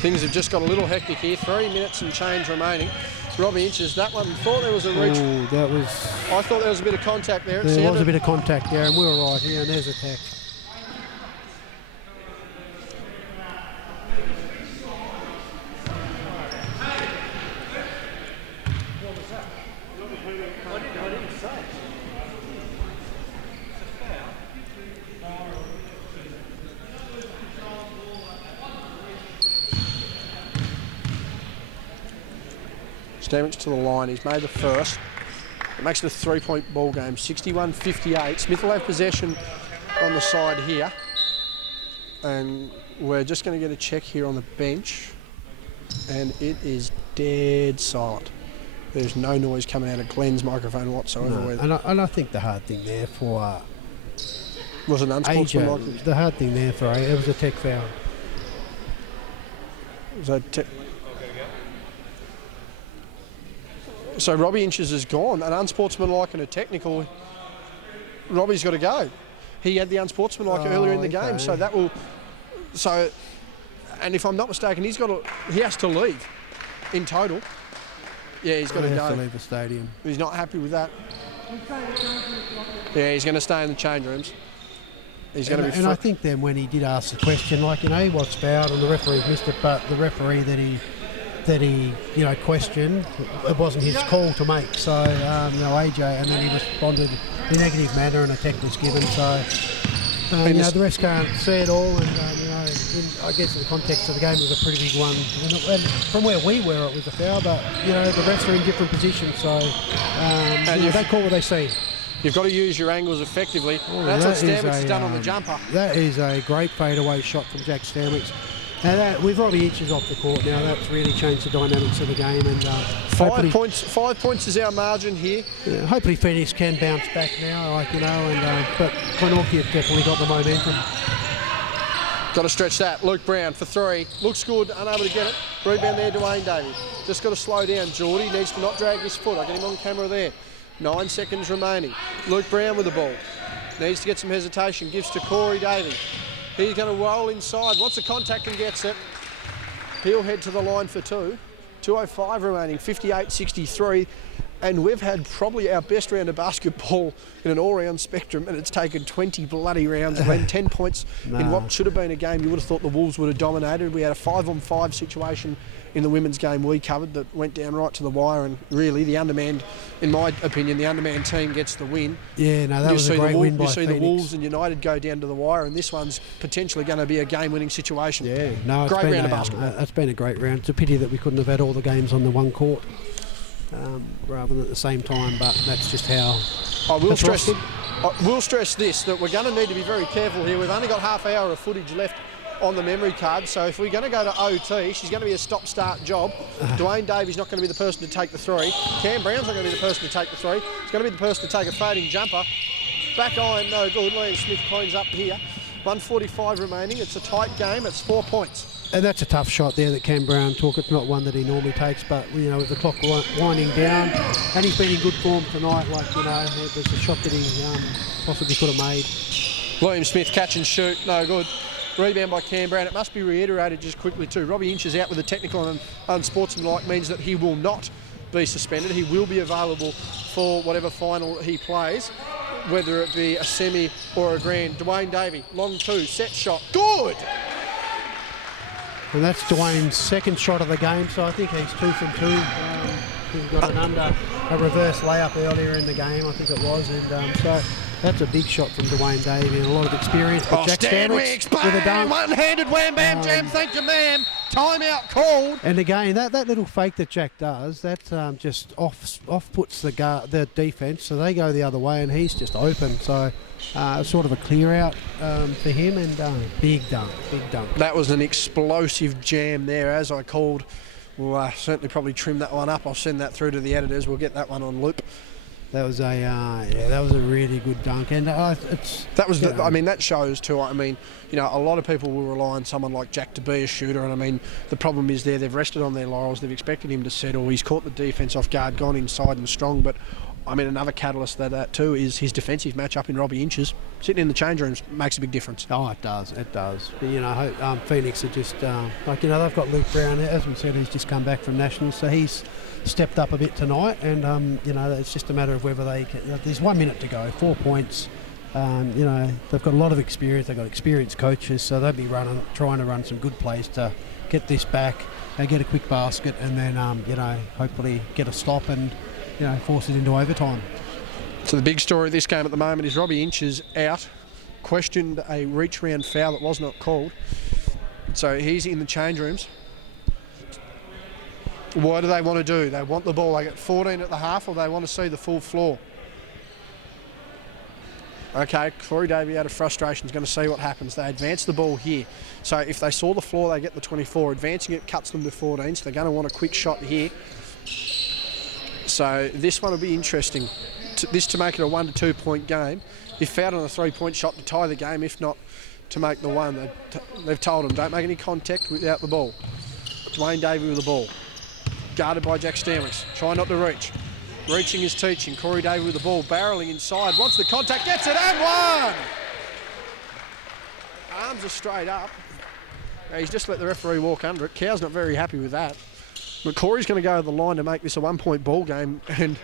Things have just got a little hectic here. 3 minutes and change remaining. Robbie Inches, that one, thought there was a reach. Oh, that was... I thought there was a bit of contact there. There was a bit of contact there, and we were right here, and there's a tack. Damage to the line. He's made the first. It makes it a 3-point ball game. 61-58. Smith will have possession on the side here. And we're just going to get a check here on the bench. And it is dead silent. There's no noise coming out of Glenn's microphone whatsoever. No. And I think the hard thing there for... was an unsportsmanlike... The hard thing there for... It was a tech foul. So Robbie Inches is gone. An unsportsmanlike and a technical. Robbie's got to go. He had the unsportsmanlike earlier in the game, so that will. So, and if I'm not mistaken, he has to leave in total. Yeah, he's got to go. He has to leave the stadium. He's not happy with that. Yeah, he's going to stay in the change rooms. He's going to be. And I think then when he did ask the question, like, you know, he was fouled and the referee missed it, but the referee that he you know, questioned, it wasn't his call to make. So, you know, AJ, and then he responded in a negative manner and a tech was given. So, you know, the rest can't see it all. And, you know, I guess in the context of the game, it was a pretty big one. And from where we were, it was a foul, but, you know, the refs are in different positions. So, you know, they call what they see. You've got to use your angles effectively. That's what Stamets has done on the jumper. That is a great fadeaway shot from Jack Stamets. Now with Robbie Inches off the court now, that's really changed the dynamics of the game. And 5 points is our margin here. Yeah, hopefully Phoenix can bounce back now, like, you know. And but Glenorchy have definitely got the momentum. Got to stretch that. Luke Brown for 3. Looks good, unable to get it. Rebound there, Dwayne Davey. Just got to slow down. Geordie needs to not drag his foot. I get him on camera there. 9 seconds remaining. Luke Brown with the ball. Needs to get some hesitation. Gives to Corey Davey. He's going to roll inside. Wants the contact and gets it. He'll head to the line for 2. 2:05 remaining, 58-63. And we've had probably our best round of basketball in an all-round spectrum, and it's taken 20 bloody rounds and 10 points in what should have been a game you would have thought the Wolves would have dominated. We had a 5-on-5 situation in the women's game we covered that went down right to the wire, and really the undermanned, in my opinion, the undermanned team gets the win. Yeah, no, that was a great win by Phoenix. You see the Wolves and United go down to the wire, and this one's potentially going to be a game-winning situation. Yeah, no, great round of basketball. It's been a great round. It's a pity that we couldn't have had all the games on the one court. Rather than at the same time, but that's just how. I will stress this, that we're going to need to be very careful here. We've only got half hour of footage left on the memory card, so if we're going to go to OT, she's going to be a stop-start job. Dwayne Davies not going to be the person to take the 3. Cam Brown's not going to be the person to take the 3. It's going to be the person to take a fading jumper. Back iron, no good. Liam Smith cleans up here. 1:45 remaining. It's a tight game. It's 4 points. And that's a tough shot there that Cam Brown took. It's not one that he normally takes, but, you know, with the clock winding down, and he's been in good form tonight, like, you know, it was a shot that he possibly could have made. William Smith catch and shoot, no good. Rebound by Cam Brown. It must be reiterated just quickly too. Robbie Inches out with a technical and unsportsmanlike means that he will not be suspended. He will be available for whatever final he plays, whether it be a semi or a grand. Dwayne Davey, long 2, set shot, good! And that's Dwayne's second shot of the game, so I think he's 2 from 2. He got a reverse layup earlier in the game, I think it was, and so That's a big shot from Dwayne Davey and a lot of experience. But Jack Stanwicks with a dunk. One-handed wham bam jam, thank you ma'am. Timeout called. And again, that little fake that Jack does, that just off puts the defence, so they go the other way, and he's just open. So sort of a clear out for him, and big dunk. That was an explosive jam there, as I called. We'll certainly probably trim that one up. I'll send that through to the editors. We'll get that one on loop. That was a really good dunk, and that shows too. I mean, you know, a lot of people will rely on someone like Jack to be a shooter, and I mean, the problem is they've rested on their laurels. They've expected him to settle. He's caught the defence off guard, gone inside and strong. But I mean, another catalyst to that too is his defensive matchup in Robbie Inches. Sitting in the change rooms makes a big difference. Oh, it does. But, you know, Phoenix are just they've got Luke Brown, as we said, who's just come back from Nationals, so he's stepped up a bit tonight, and it's just a matter of whether they can. There's 1 minute to go, 4 points. They've got a lot of experience. They've got experienced coaches, so they'll be trying to run some good plays to get this back and get a quick basket, and then hopefully get a stop and force it into overtime. So the big story of this game at the moment is Robbie Inches out, questioned a reach round foul that was not called, so he's in the change rooms. What do they want to do? They want the ball. They get 14 at the half, or they want to see the full floor. Okay, Corey Davey out of frustration is going to see what happens. They advance the ball here. So if they saw the floor, they get the 24. Advancing it cuts them to 14, so they're going to want a quick shot here. So this one will be interesting. To make it a 1 to 2 point game. If fouled on a 3-point shot to tie the game, if not to make the one. They've told them, don't make any contact without the ball. Dwayne Davey with the ball. Guarded by Jack Stanwicks. Try not to reach. Reaching is teaching. Corey Davey with the ball. Barreling inside. Wants the contact. Gets it and one! Arms are straight up. He's just let the referee walk under it. Cow's not very happy with that. But Corey's going to go to the line to make this a 1 point ball game. And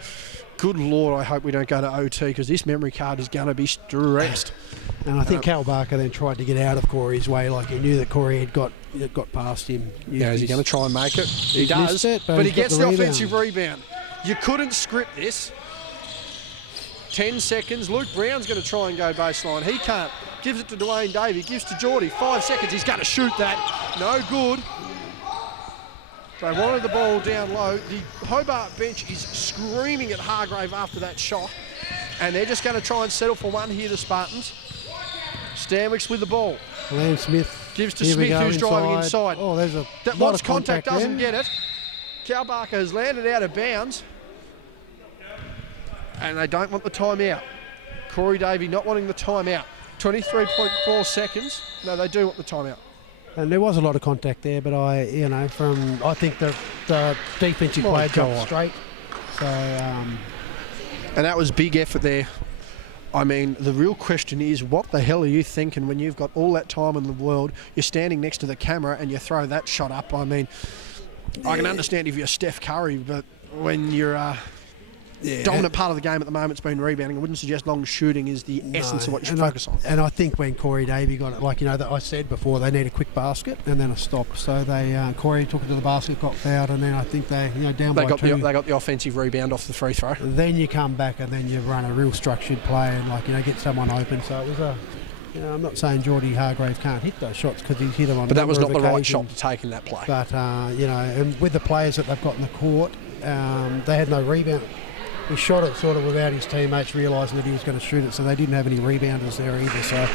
good Lord, I hope we don't go to OT, because this memory card is going to be stressed. And I think Cal Barker then tried to get out of Corey's way, like he knew that Corey had got past him. Yeah, is he going to try and make it? He does, but he gets the offensive rebound. You couldn't script this. 10 seconds. Luke Brown's going to try and go baseline. He can't. Gives it to Dwayne Davey. Gives to Geordie. 5 seconds. He's going to shoot that. No good. They wanted the ball down low. The Hobart bench is screaming at Hargrave after that shot, and they're just going to try and settle for one here, the Spartans. Stanwicks with the ball. Lamb Smith gives to Smith, who's driving inside. Oh, there's a that lot once of contact doesn't there. get it. Cal Barker has landed out of bounds, and they don't want the timeout. Corey Davey not wanting the timeout. 23.4 seconds. No, they do want the timeout. And there was a lot of contact there, but I think the defensive play got straight. So, and that was big effort there. I mean, the real question is, what the hell are you thinking when you've got all that time in the world, you're standing next to the camera and you throw that shot up? I mean, I can understand if you're Steph Curry, but when you're dominant part of the game at the moment has been rebounding. I wouldn't suggest long shooting is the essence of what you should focus on. And I think when Corey Davey got it, that I said before, they need a quick basket and then a stop. So Corey took it to the basket, got fouled, and then I think they down by 2. They got the offensive rebound off the free throw. Then you come back and then you run a real structured play and get someone open. So it was I'm not saying Geordie Hargrave can't hit those shots because he's hit them on. But that was not the right shot to take in that play. But and with the players that they've got in the court, they had no rebound. He shot it sort of without his teammates realising that he was going to shoot it, so they didn't have any rebounders there either. So,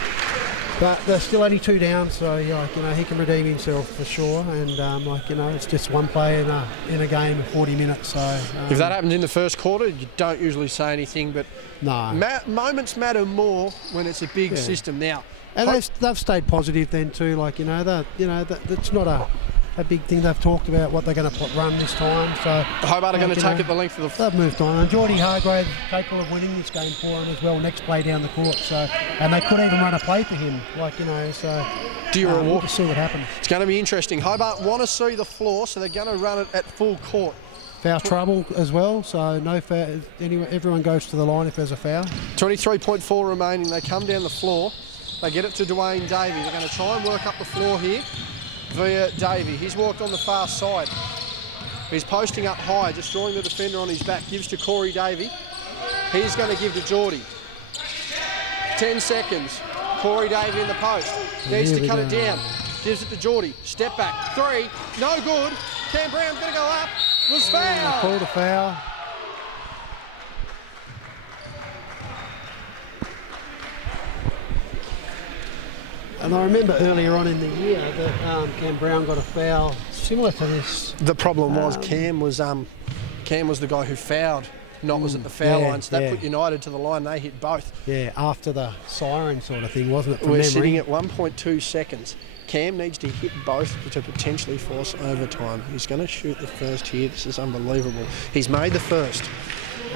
but they're still only 2 down, so he can redeem himself for sure. And it's just one play in a game of 40 minutes. So if that happens in the first quarter, you don't usually say anything, but no, moments matter more when it's a big system now. And they've stayed positive then too. That's not a big thing. They've talked about what they're going to run this time. So Hobart are going to take it the length of the... They've moved on. And Geordie Hargrave capable of winning this game for them as well. Next play down the court. So, and they could even run a play for him. So do you we'll just see what happens. It's going to be interesting. Hobart want to see the floor, so they're going to run it at full court. Foul trouble as well, so no foul. Everyone goes to the line if there's a foul. 23.4 remaining. They come down the floor. They get it to Dwayne Davey. They're going to try and work up the floor here via Davey. He's walked on the far side. He's posting up high, just drawing the defender on his back. Gives to Corey Davey. He's going to give to Geordie. 10 seconds. Corey Davey in the post. Needs to cut it down. Gives it to Geordie. Step back. 3. No good. Cam Brown's going to go up. Was fouled. Called a foul. And I remember earlier on in the year that Cam Brown got a foul similar to this. The problem was Cam was the guy who fouled. Not was at the foul line, so that put United to the line. They hit both. Yeah, after the siren sort of thing, wasn't it? From We're memory? sitting at 1.2 seconds. Cam needs to hit both to potentially force overtime. He's going to shoot the first here. This is unbelievable. He's made the first.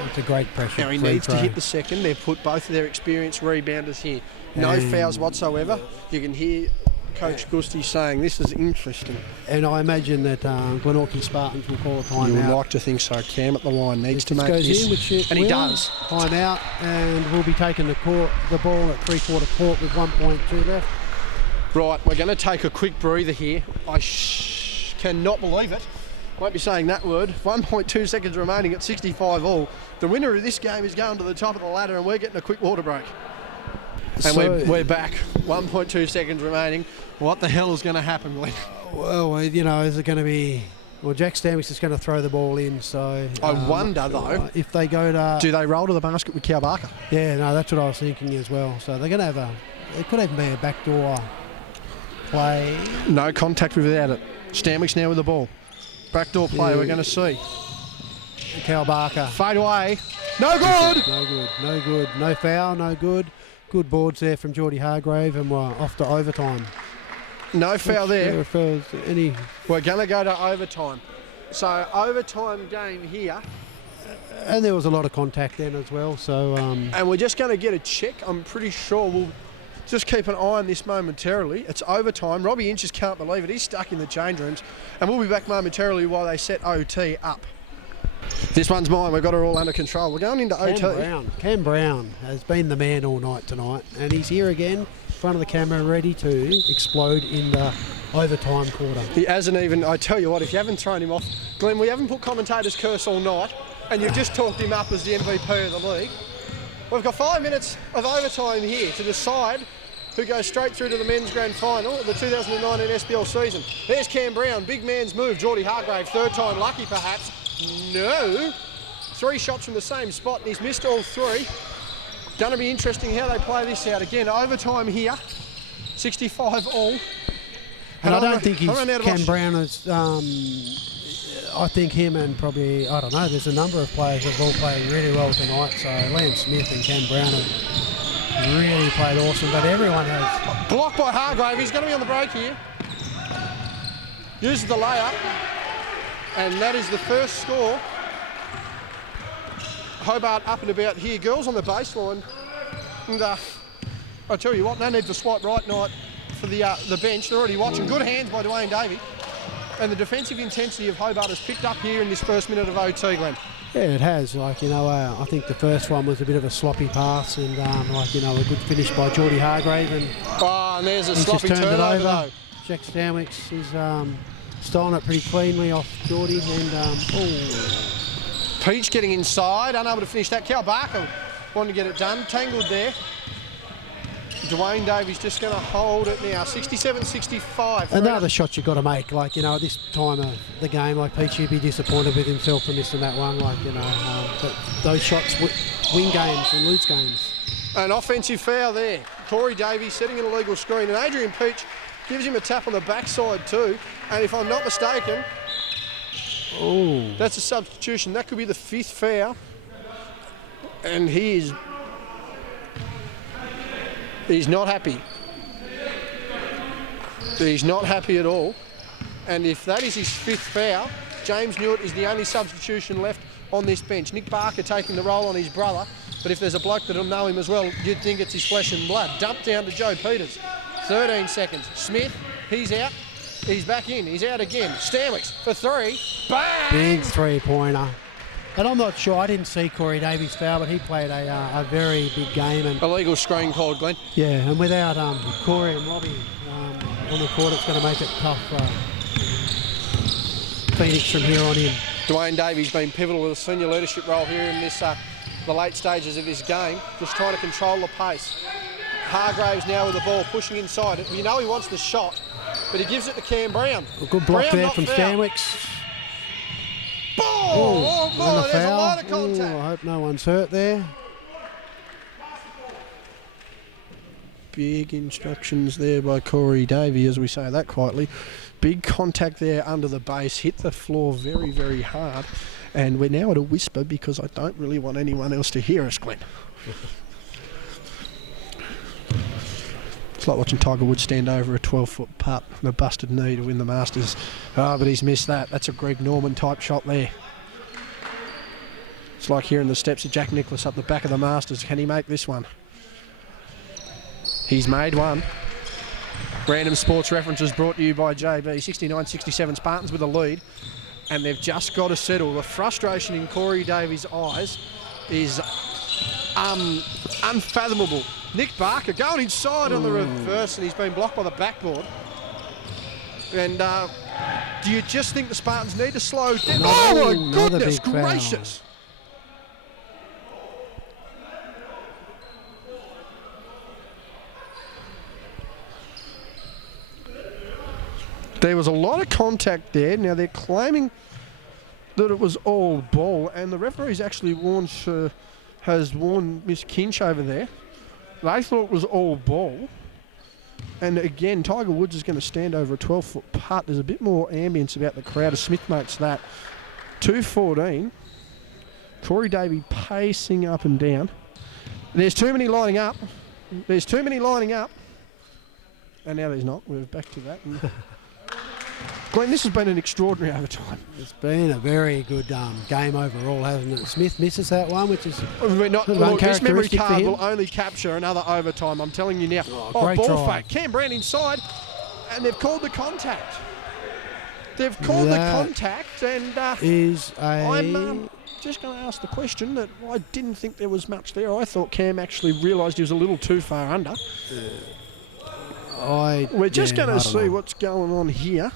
It's a great pressure. Now he needs to hit the second. They've put both of their experienced rebounders here. No fouls whatsoever. You can hear Coach Gusty saying this is interesting. And I imagine that Glenorchy Spartans will call a timeout. You would like to think so. Cam at the line needs to make this. And he does. Timeout, and we'll be taking the ball at 3/4 court with 1.2 left. Right, we're going to take a quick breather here. I cannot believe it. Won't be saying that word. 1.2 seconds remaining at 65 all. The winner of this game is going to the top of the ladder, and we're getting a quick water break. And we're back. 1.2 seconds remaining. What the hell is going to happen, Glenn? Well, is it going to be... Well, Jack Stamix is going to throw the ball in, so... I wonder, though... If they go to... Do they roll to the basket with Cal Barker? Yeah, no, that's what I was thinking as well. So they're going to have It could even be a backdoor play. No contact without it. Stamix now with the ball. Backdoor play, we're going to see. Cal Barker. Fade away. No good! No good. No foul, no good. Good boards there from Geordie Hargrave, and we're off to overtime. No foul there. We're going to go to overtime. So, overtime game here. And there was a lot of contact then as well. So, and we're just going to get a check. I'm pretty sure we'll just keep an eye on this momentarily. It's overtime. Robbie Inch just can't believe it. He's stuck in the change rooms. And we'll be back momentarily while they set OT up. This one's mine. We've got her all under control. We're going into OT. Cam Brown has been the man all night tonight, and he's here again, in front of the camera, ready to explode in the overtime quarter. He hasn't even... I tell you what, if you haven't thrown him off... Glenn, we haven't put commentator's curse all night, and you've just talked him up as the MVP of the league. We've got 5 minutes of overtime here to decide who goes straight through to the men's grand final of the 2019 SBL season. There's Cam Brown, big man's move. Geordie Hargrave, third time lucky perhaps. No. 3 shots from the same spot, and he's missed all 3. Going to be interesting how they play this out. Again, overtime here. 65 all. And I don't think Cam Brown is... I think him and probably, I don't know, there's a number of players that have all played really well tonight. So Liam Smith and Cam Brown have really played awesome, but everyone has... Blocked by Hargrave. He's going to be on the break here. Uses the layup. And that is the first score. Hobart up and about here. Girls on the baseline. And I tell you what, no need to swipe right night for the bench. They're already watching. Good hands by Dwayne Davey. And the defensive intensity of Hobart has picked up here in this first minute of OT, Glenn. Yeah, it has. I think the first one was a bit of a sloppy pass, and a good finish by Geordie Hargrave. And there's a sloppy turnover though. Jack Stamix is stolen it pretty cleanly off Geordie, and Peach getting inside, unable to finish that. Cal Barker wanted to get it done, tangled there. Dwayne Davies just going to hold it now, 67-65. And they're the shots you've got to make, at this time of the game, Peachy would be disappointed with himself for missing that one, but those shots win games and lose games. An offensive foul there. Corey Davies setting an illegal screen, and Adrian Peach gives him a tap on the backside too, and if I'm not mistaken, that's a substitution. That could be the 5th foul, and he's not happy. He's not happy at all. And if that is his 5th foul, James Newitt is the only substitution left on this bench. Nick Barker taking the role on his brother, but if there's a bloke that'll know him as well, you'd think it's his flesh and blood. Dumped down to Joe Peters. 13 seconds. Smith, he's out. He's back in. He's out again. Stanwicks for 3. Bang! Big 3-pointer. And I'm not sure, I didn't see Corey Davies foul, but he played a very big game. And illegal screen called, Glenn. Yeah, and without Corey and Robbie on the court, it's going to make it tough for Phoenix from here on in. Dwayne Davies been pivotal with a senior leadership role here in this the late stages of this game, just trying to control the pace. Hargraves now with the ball, pushing inside it. You know he wants the shot, but he gives it to Cam Brown. A good block Brown there not from fouled. Stanwicks. Oh, And there's a lot of contact. I hope no one's hurt there. Big instructions there by Corey Davey, as we say that quietly. Big contact there under the base, hit the floor very, very hard. And we're now at a whisper because I don't really want anyone else to hear us, Glenn. It's like watching Tiger Woods stand over a 12-foot putt and a busted knee to win the Masters. Oh, but he's missed that. That's a Greg Norman type shot there. It's like hearing the steps of Jack Nicklaus up the back of the Masters. Can he make this one? He's made one. Random Sports References brought to you by JB. 69-67 Spartans with a lead. And they've just got to settle. The frustration in Corey Davies' eyes is unfathomable. Nick Barker going inside on the reverse, and he's been blocked by the backboard. And do you just think the Spartans need to slow down? Oh my goodness gracious! There was a lot of contact there. Now they're claiming that it was all ball, and the referee's actually has warned Miss Kinch over there. They thought it was all ball. And again, Tiger Woods is going to stand over a 12-foot putt. There's a bit more ambience about the crowd as Smith makes that. 2:14. Corey Davey pacing up and down. There's too many lining up. There's too many lining up. And now there's not. We're back to that. Glenn, this has been an extraordinary overtime. It's been a very good game overall, hasn't it? Smith misses that one, which is look, this memory card will only capture another overtime, I'm telling you now. Great ball drive. fake. Cam Brown inside, and they've called the contact. They've called the contact, and I'm just going to ask the question that I didn't think there was much there. I thought Cam actually realised he was a little too far under. We're just going to see what's going on here.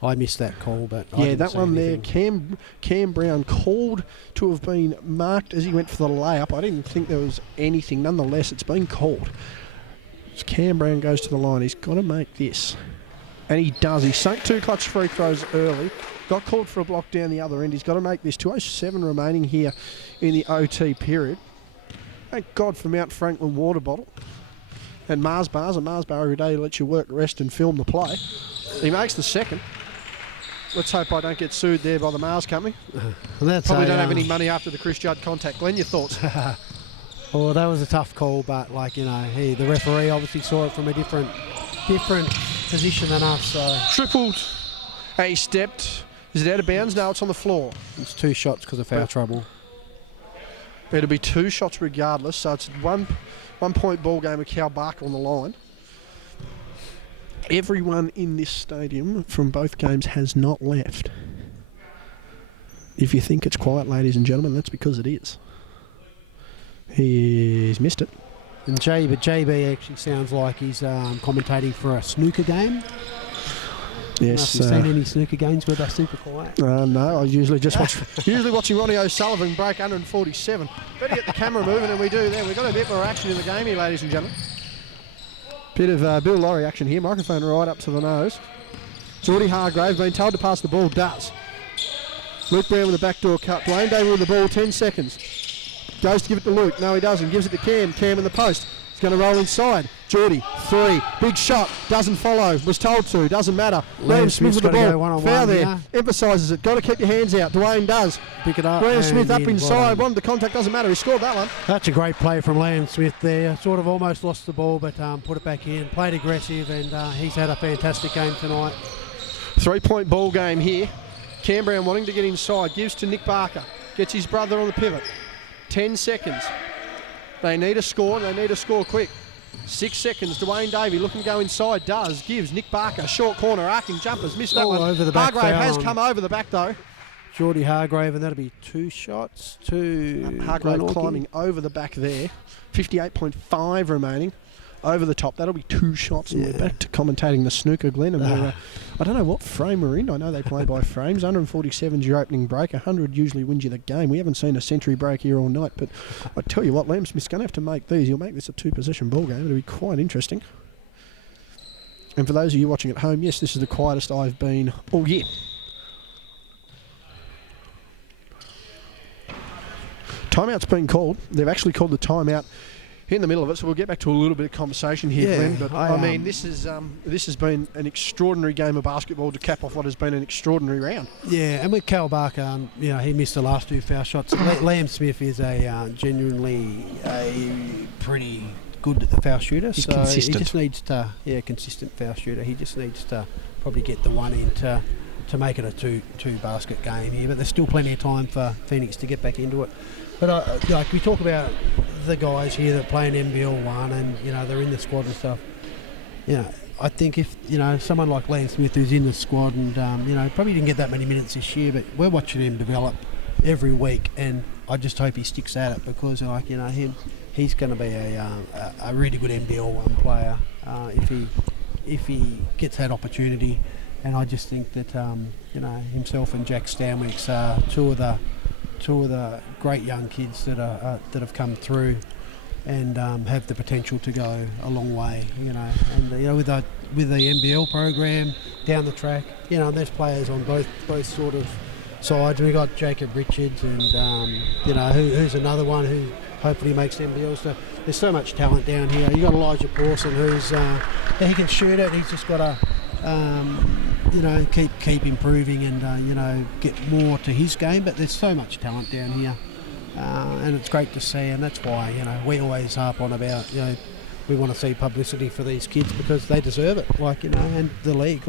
I missed that call, but yeah, that one anything. There, Cam Brown called to have been marked as he went for the layup. I didn't think there was anything. Nonetheless, it's been called. So Cam Brown goes to the line. He's got to make this. And he does. He sunk 2 clutch free throws early. Got called for a block down the other end. He's got to make this. 2:07 remaining here in the OT period. Thank God for Mount Franklin water bottle. And Mars bars. And Mars bar every day lets you work, rest and film the play. He makes the second. Let's hope I don't get sued there by the Mars company. Probably don't have any money after the Chris Judd contact. Glenn, your thoughts? Well, that was a tough call, but the referee obviously saw it from a different position than us. So tripled. He stepped. Is it out of bounds? No, it's on the floor. It's 2 shots because of foul trouble. It'll be 2 shots regardless. So it's 1 point ball game with Cal Barker on the line. Everyone in this stadium from both games has not left. If you think it's quiet, ladies and gentlemen, that's because it is. He's missed it. And JB actually sounds like he's commentating for a snooker game. Yes. Have you seen any snooker games where they're super quiet? No, I usually just watching Ronnie O'Sullivan break 147. Better get the camera moving, and we do there. We've got a bit more action in the game here, ladies and gentlemen. Bit of Bill Laurie action here. Microphone right up to the nose. Geordie Hargraves being told to pass the ball. Does. Luke Brown with a backdoor cut. Dwayne Davey with the ball. 10 seconds. Goes to give it to Luke. No, he doesn't. Gives it to Cam. Cam in the post. He's going to roll inside. Geordie, 3. Big shot. Doesn't follow. Was told to. Doesn't matter. Liam Smith with the ball. Foul there. Yeah. Emphasises it. Got to keep your hands out. Dwayne does. Pick it up. Liam Smith up inside. Wanted the contact. Doesn't matter. He scored that one. That's a great play from Liam Smith there. Sort of almost lost the ball, but put it back in. Played aggressive, and he's had a fantastic game tonight. 3-point ball game here. Cam Brown wanting to get inside. Gives to Nick Barker. Gets his brother on the pivot. 10 seconds. They need a score, and they need a score quick. 6 seconds. Dwayne Davey looking to go inside. Does. Gives Nick Barker. Short corner. Arcing jumpers. Missed that one. Over the back. Hargrave has come over the back, though. Geordie Hargrave, and that'll be 2 shots to Hargrave Glenorchy. climbing over the back there. 58.5 remaining. over the top. That'll be 2 shots, and Yeah. we're back to commentating the snooker, Glenn. And we're, I don't know what frame we're in. I know they play by frames. 147's your opening break. 100 usually wins you the game. We haven't seen a century break here all night, but I tell you what, Liam Smith's going to have to make these. He'll make this a 2-possession ball game. It'll be quite interesting. And for those of you watching at home, yes, this is the quietest I've been all year. Timeout's been called. They've actually called the timeout in the middle of it, so we'll get back to a little bit of conversation here, Glenn. But I mean, this has been an extraordinary game of basketball to cap off what has been an extraordinary round. Yeah, and with Cal Barker, he missed the last 2 foul shots. Liam Smith is genuinely a pretty good foul shooter. He's so consistent. He just needs to, consistent foul shooter. He just needs to probably get the one in to make it a two basket game here. But there's still plenty of time for Phoenix to get back into it. But we talk about the guys here that play in NBL 1 and, they're in the squad and stuff. I think if, someone like Liam Smith who's in the squad and, probably didn't get that many minutes this year, but we're watching him develop every week, and I just hope he sticks at it because, he's going to be a really good NBL 1 player if he gets that opportunity. And I just think that, himself and Jack Stanwicks are two of the great young kids that have come through and have the potential to go a long way, and with the NBL program down the track, there's players on both sort of sides. We got Jacob Richards and who's another one who hopefully makes NBL stuff. There's so much talent down here. You got Elijah Pawson who's he can shoot it. He's just got to keep improving and get more to his game. But there's so much talent down here, and it's great to see. And that's why we always harp on about we want to see publicity for these kids because they deserve it. And the league,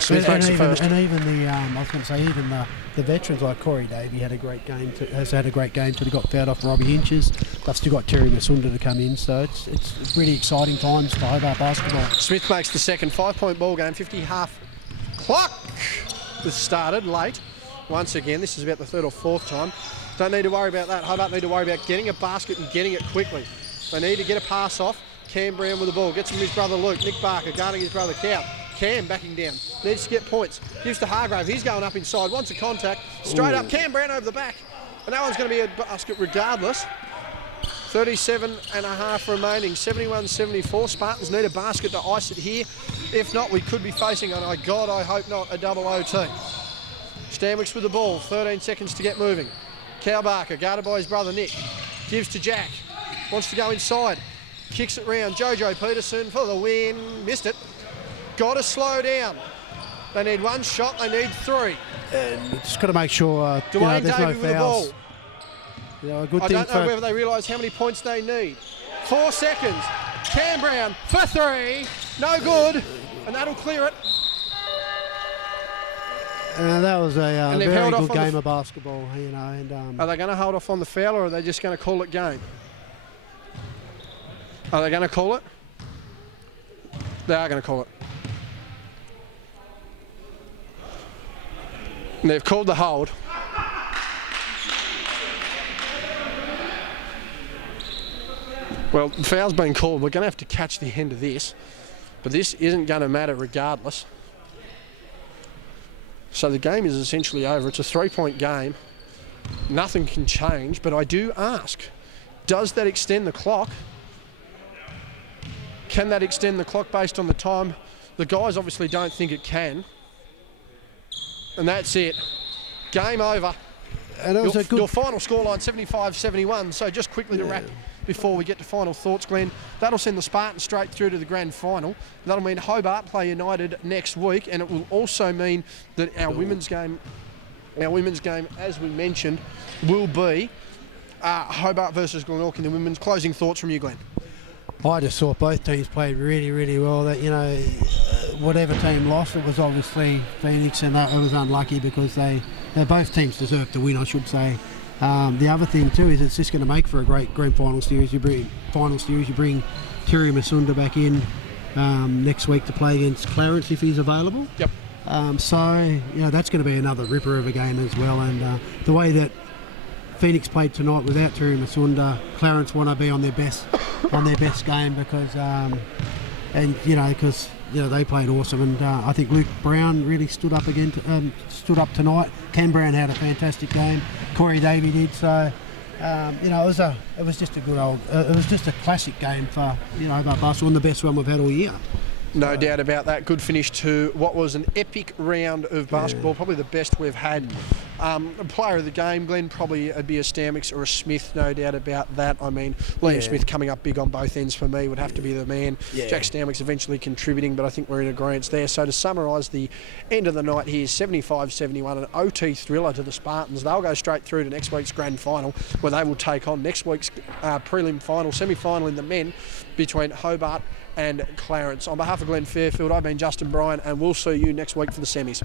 Smith makes the first. And even the veterans like Corey Davey has had a great game till he got fouled off Robbie Hinches. They've still got Terry Masunda to come in, so it's really exciting times for Hobart basketball. Smith makes the second 5-point ball game. 50 half clock was started late. Once again, this is about the 3rd or 4th time. Don't need to worry about that. Hobart need to worry about getting a basket and getting it quickly. They need to get a pass off. Cam Brown with the ball. Gets from his brother Luke. Nick Barker guarding his brother Cal. Cam backing down. Needs to get points. Gives to Hargrave. He's going up inside. Wants a contact. Straight up. Cam Brown over the back. And that one's going to be a basket regardless. 37 and a half remaining. 71-74. Spartans need a basket to ice it here. If not, we could be facing, and I hope not, a double OT. Stanwicks with the ball. 13 seconds to get moving. Cal Barker guarded by his brother Nick. Gives to Jack. Wants to go inside. Kicks it round. Jojo Peterson for the win. Missed it. Got to slow down. They need 1 shot. They need 3. And just got to make sure Dwayne there's Davey no with the fouls. ball. A good I thing don't know whether they realise how many points they need. 4 seconds. Cam Brown for 3. No good. And that'll clear it. That was a they've very held off good on the game of basketball, and Are they going to hold off on the foul, or are they just going to call it game? Are they going to call it? They are going to call it. And they've called the hold. Well, the foul's been called. We're going to have to catch the end of this. But this isn't going to matter regardless. So the game is essentially over. It's a 3-point game. Nothing can change. But I do ask, does that extend the clock? Can that extend the clock based on the time? The guys obviously don't think it can. And that's it. Game over. And it was Your final scoreline 75-71. So just quickly to wrap before we get to final thoughts, Glenn. That'll send the Spartans straight through to the grand final. That'll mean Hobart play United next week, and it will also mean that our women's game, as we mentioned, will be Hobart versus Glenorchy in the women's. Closing thoughts from you, Glenn. I just thought both teams played really, really well. That whatever team lost, it was obviously Phoenix, and it was unlucky because they both teams deserved to win, I should say. The other thing too is it's just going to make for a great grand final series. You bring Terry Masunda back in next week to play against Clarence if he's available. Yep. So that's going to be another ripper of a game as well. And the way that Phoenix played tonight without Terry Masunda. Clarence want to be on their best game because they played awesome, and I think Luke Brown really stood up tonight. Ken Brown had a fantastic game. Corey Davey did. So it was just a good old. It was just a classic game for Hobart Basketball, and the best one we've had all year. No doubt about that. Good finish to what was an epic round of basketball, probably the best we've had. A player of the game, Glenn, probably it'd be a Stamix or a Smith, no doubt about that. I mean, Liam Smith coming up big on both ends for me would have to be the man. Yeah. Jack Stamix eventually contributing, but I think we're in agreement there. So to summarise the end of the night here, 75-71, an OT thriller to the Spartans. They'll go straight through to next week's grand final, where they will take on next week's prelim final, semi-final in the men between Hobart and Clarence. On behalf of Glenn Fairfield, I've been Justin Bryan, and we'll see you next week for the semis.